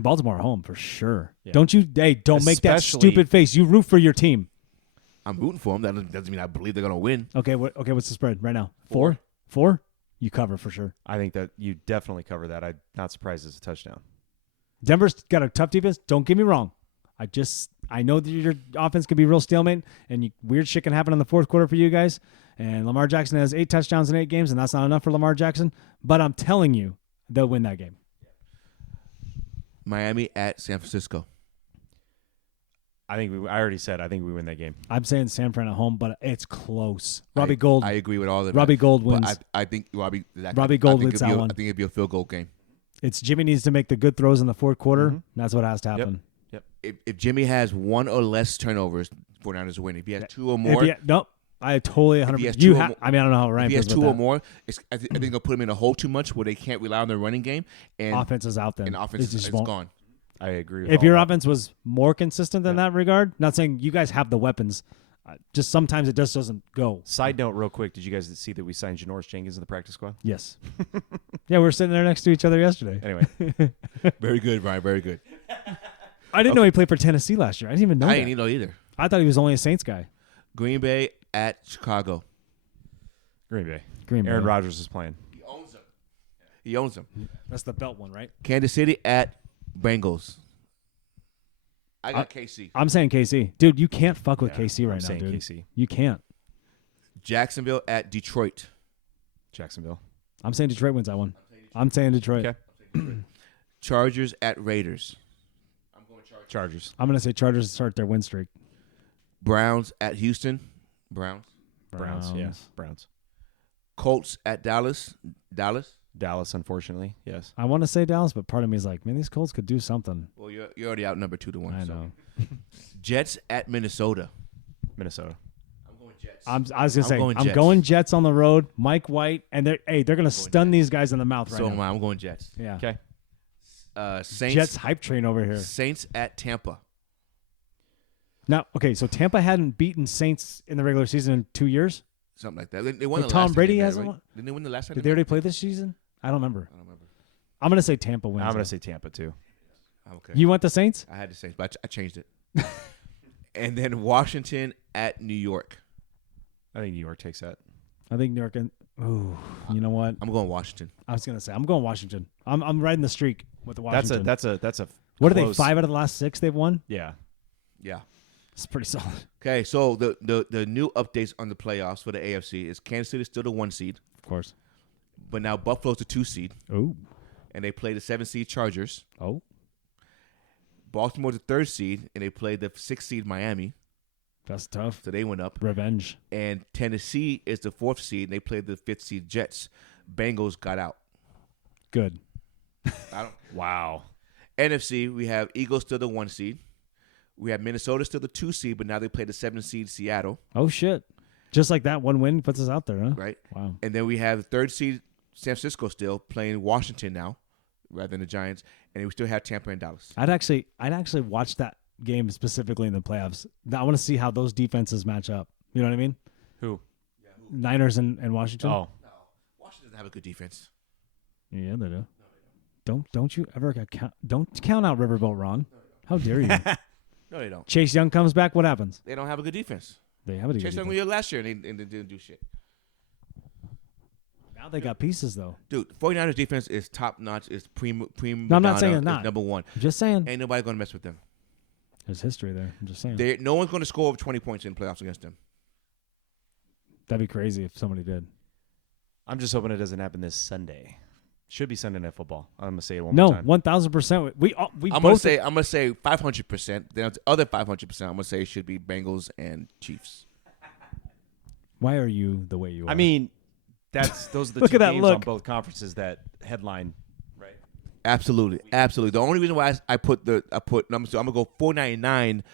Baltimore at home for sure. Yeah. Don't make that Especially- stupid face. You root for your team. I'm rooting for them. That doesn't mean I believe they're gonna win. Okay, what's the spread right now? 4? You cover for sure. I think that you definitely cover that. I'm not surprised it's a touchdown. Denver's got a tough defense. Don't get me wrong. I know that your offense could be real stalemate, and weird shit can happen in the fourth quarter for you guys. And Lamar Jackson has 8 touchdowns in 8 games, and that's not enough for Lamar Jackson. But I'm telling you, they'll win that game. Miami at San Francisco. I already said I think we win that game. I'm saying San Fran at home, but it's close. Robbie Gold. I agree with all of that. Robbie Gold But wins. I think Robbie Gold wins that one. I think it'd be a field goal game. It's Jimmy needs to make the good throws in the fourth quarter. Mhm. That's what has to happen. If Jimmy has 1 or less turnovers, 49ers win. If he has 2 or more, Nope. I totally 100%. he has two or more- I mean, I don't know how Ryan if he has feels 2 about or more, I think they'll put him in a hole too much where they can't rely on their running game, and offense is out then. offense It just is won't. gone. I agree with If all your that. offense was more consistent in that regard, not saying you guys have the weapons, just sometimes it just doesn't go. Side note, real quick, did you guys see that we signed Janoris Jenkins in the practice squad? Yes. Yeah, we were sitting there next to each other yesterday. Anyway, Very good, Ryan. Very good. I didn't know he played for Tennessee last year. I didn't even know I that. didn't know either. I thought he was only a Saints guy. Green Bay at Chicago. Green Bay. Green Bay. Aaron Rodgers is playing. He owns them. He owns them. That's the belt one, right? Kansas City at Bengals. I got KC. I'm saying KC. Dude, you can't fuck with KC right I'm now, saying dude. KC. You can't. Jacksonville at Detroit. Jacksonville. I'm saying Detroit wins that one. I'm saying Detroit. Okay. Chargers at Raiders. I'm going Chargers. I'm going to say Chargers to start their win streak. Browns at Houston. Browns. Browns. Yeah. Browns. Colts at Dallas. Dallas. Dallas, unfortunately. Yes. I want to say Dallas, but part of me is like, man, these Colts could do something. Well, you're already outnumbered 2-1. I so. know. Jets at Minnesota. Minnesota. I'm going Jets. I was gonna going say I'm Jets. going Jets on the road. Mike White, and they're gonna stun these guys in the mouth right so now. am I. I'm going Jets. Yeah. Okay. Saints. Jets hype train over here. Saints at Tampa. Now, okay, so Tampa hadn't beaten Saints in the regular season in 2 years. Something like that. They won Like the Tom last time Brady they met, hasn't right? won? Didn't they win the last time? Did they already play this season? I don't remember. I don't remember. I'm gonna say Tampa wins. I'm going though. to say Tampa, too. Okay. You went the Saints? I had the Saints, but I changed it. And then Washington at New York. I think New York takes that. I think New York. Ooh, you know what? I'm going Washington. I was gonna say I'm going Washington. I'm riding the streak with the Washington. That's a what are they? close- 5 out of the last 6 they've won. Yeah. Yeah. It's pretty solid. Okay, so the new updates on the playoffs for the AFC is Kansas City still the 1 seed, Of course. but now Buffalo's the 2 seed, Oh. and they play the 7 seed Chargers. Oh. Baltimore's the 3rd seed, and they play the 6 seed Miami, That's tough. so they went up. Revenge. And Tennessee is the 4th seed, and they played the 5th seed Jets. Bengals got out. Good. I don't. Wow. NFC, we have Eagles still the 1 seed. We have Minnesota still the 2 seed, but now they play the 7 seed Seattle, Oh shit. Just like that, one win puts us out there, huh? right? Wow. And then we have the 3rd seed San Francisco still playing Washington now, rather than the Giants, and we still have Tampa and Dallas. I'd actually watch that game specifically in the playoffs. I want to see how those defenses match up. You know what I mean? Who? Niners and Washington. Oh. No, Washington doesn't have a good defense. Yeah, they do. Don't you ever don't count out Riverboat Ron. How dare you? No, they don't. Chase Young comes back. What happens? They don't have a good defense. They have a Chase Young was here last year, and they didn't do shit. Now they got pieces though. Dude, 49ers defense is top notch. It's prima No, I'm not saying it's not. number 1. I'm just saying. Ain't nobody gonna mess with them. There's history there. I'm just saying. No one's gonna score over 20 points in playoffs against them. That'd be crazy if somebody did. I'm just hoping it doesn't happen this Sunday. Should be Sunday Night Football. I'm gonna say it one No, more time. 1000%. We I'm both gonna say 500%. Then the other 500%, I'm gonna say it should be Bengals and Chiefs. Why are you the way you are? I mean, those are the Look two at that games on look. both conferences that headline. Right. Absolutely. The only reason why I'm gonna go 499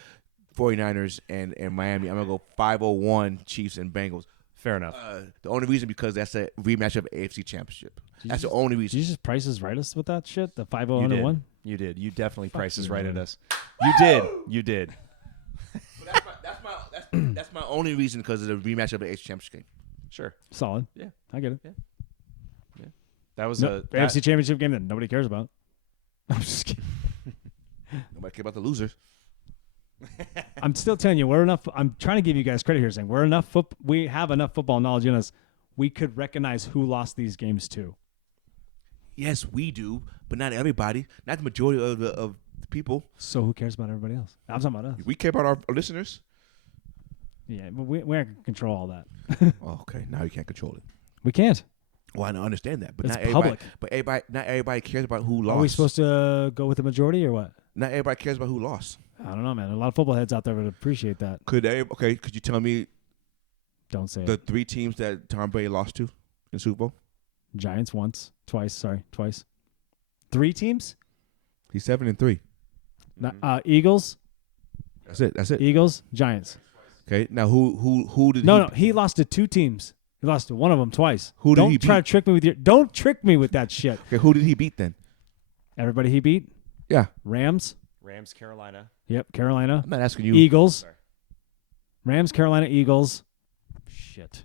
49ers and Miami. I'm gonna go 501 Chiefs and Bengals. Fair enough. The only reason because that's a rematch of AFC Championship. That's the only Did reason. you just prices right us with that shit? The You 501 did. one? You did. You definitely prices you, right man. at us. You did. You did. But that's my only reason because of the rematch of the AFC Championship game. Sure. Solid. Yeah. I get it. That was No, a AFC Championship game that nobody cares about. I'm just kidding. Nobody care about the losers. I'm still telling you, I'm trying to give you guys credit here, saying we have enough football knowledge in us. We could recognize who lost these games too. Yes, we do, but not everybody. Not the majority of the people. So who cares about everybody else? I'm talking about us. We care about our listeners. Yeah, but we can't control all that. Oh, okay, now you can't control it. We can't. Well, I understand that, but It's not everybody. public. But not everybody cares about who lost. Are we supposed to go with the majority or what? Not everybody cares about who lost. I don't know, man. A lot of football heads out there would appreciate that. Could you tell me Don't say the it. 3 teams that Tom Brady lost to in Super Bowl? Giants twice. 3 teams? He's 7-3. Eagles, That's it. Eagles, Giants. Okay. Now who did No, he lost to 2 teams. He lost to one of them twice. Who did Don't he try beat? to trick me with don't trick me with that shit. Okay, who did he beat then? Everybody he beat? Yeah. Rams. Carolina. Yep, Carolina. I'm not asking you. Eagles. Sorry. Rams, Carolina, Eagles. Shit.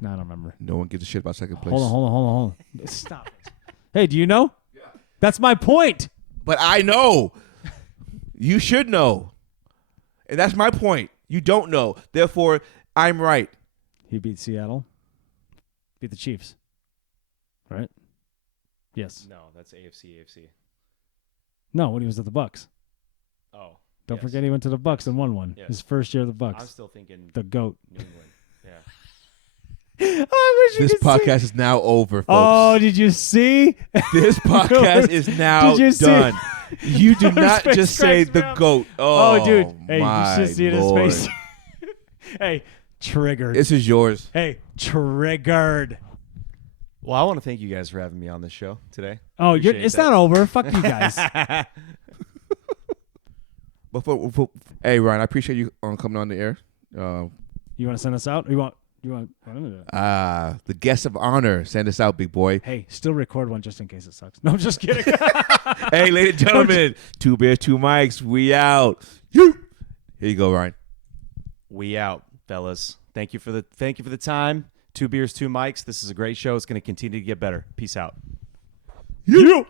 No, I don't remember. No one gives a shit about second place. Hold on. Stop it. Hey, do you know? Yeah. That's my point. But I know. You should know. And that's my point. You don't know. Therefore, I'm right. He beat Seattle. Beat the Chiefs. Right? Yes. No, that's AFC. No, when he was at the Bucks. Oh. Don't forget he went to the Bucks and won one. Yes. His first year of the Bucks. I'm still thinking the GOAT. New England. Yeah. I wish you This could podcast see. is now over, folks. Oh, did you see? This podcast is now Did you see? done. You do not Face just say cracks the me up. GOAT. Oh, dude. Hey, my you should see it in Lord. his face. Hey, triggered. This is yours. Hey, triggered. Well, I want to thank you guys for having me on this show today. Oh, Appreciate it's that. not over. Fuck you guys. But hey, Ryan, I appreciate you coming on the air. You want to send us out? You want? I don't know. The guest of honor, send us out, big boy. Hey, still record one just in case it sucks. No, I'm just kidding. Hey, ladies and gentlemen, 2 beers, 2 mics. We out. You. Here you go, Ryan. We out, fellas. Thank you for the time. 2 beers, 2 mics. This is a great show. It's going to continue to get better. Peace out. You.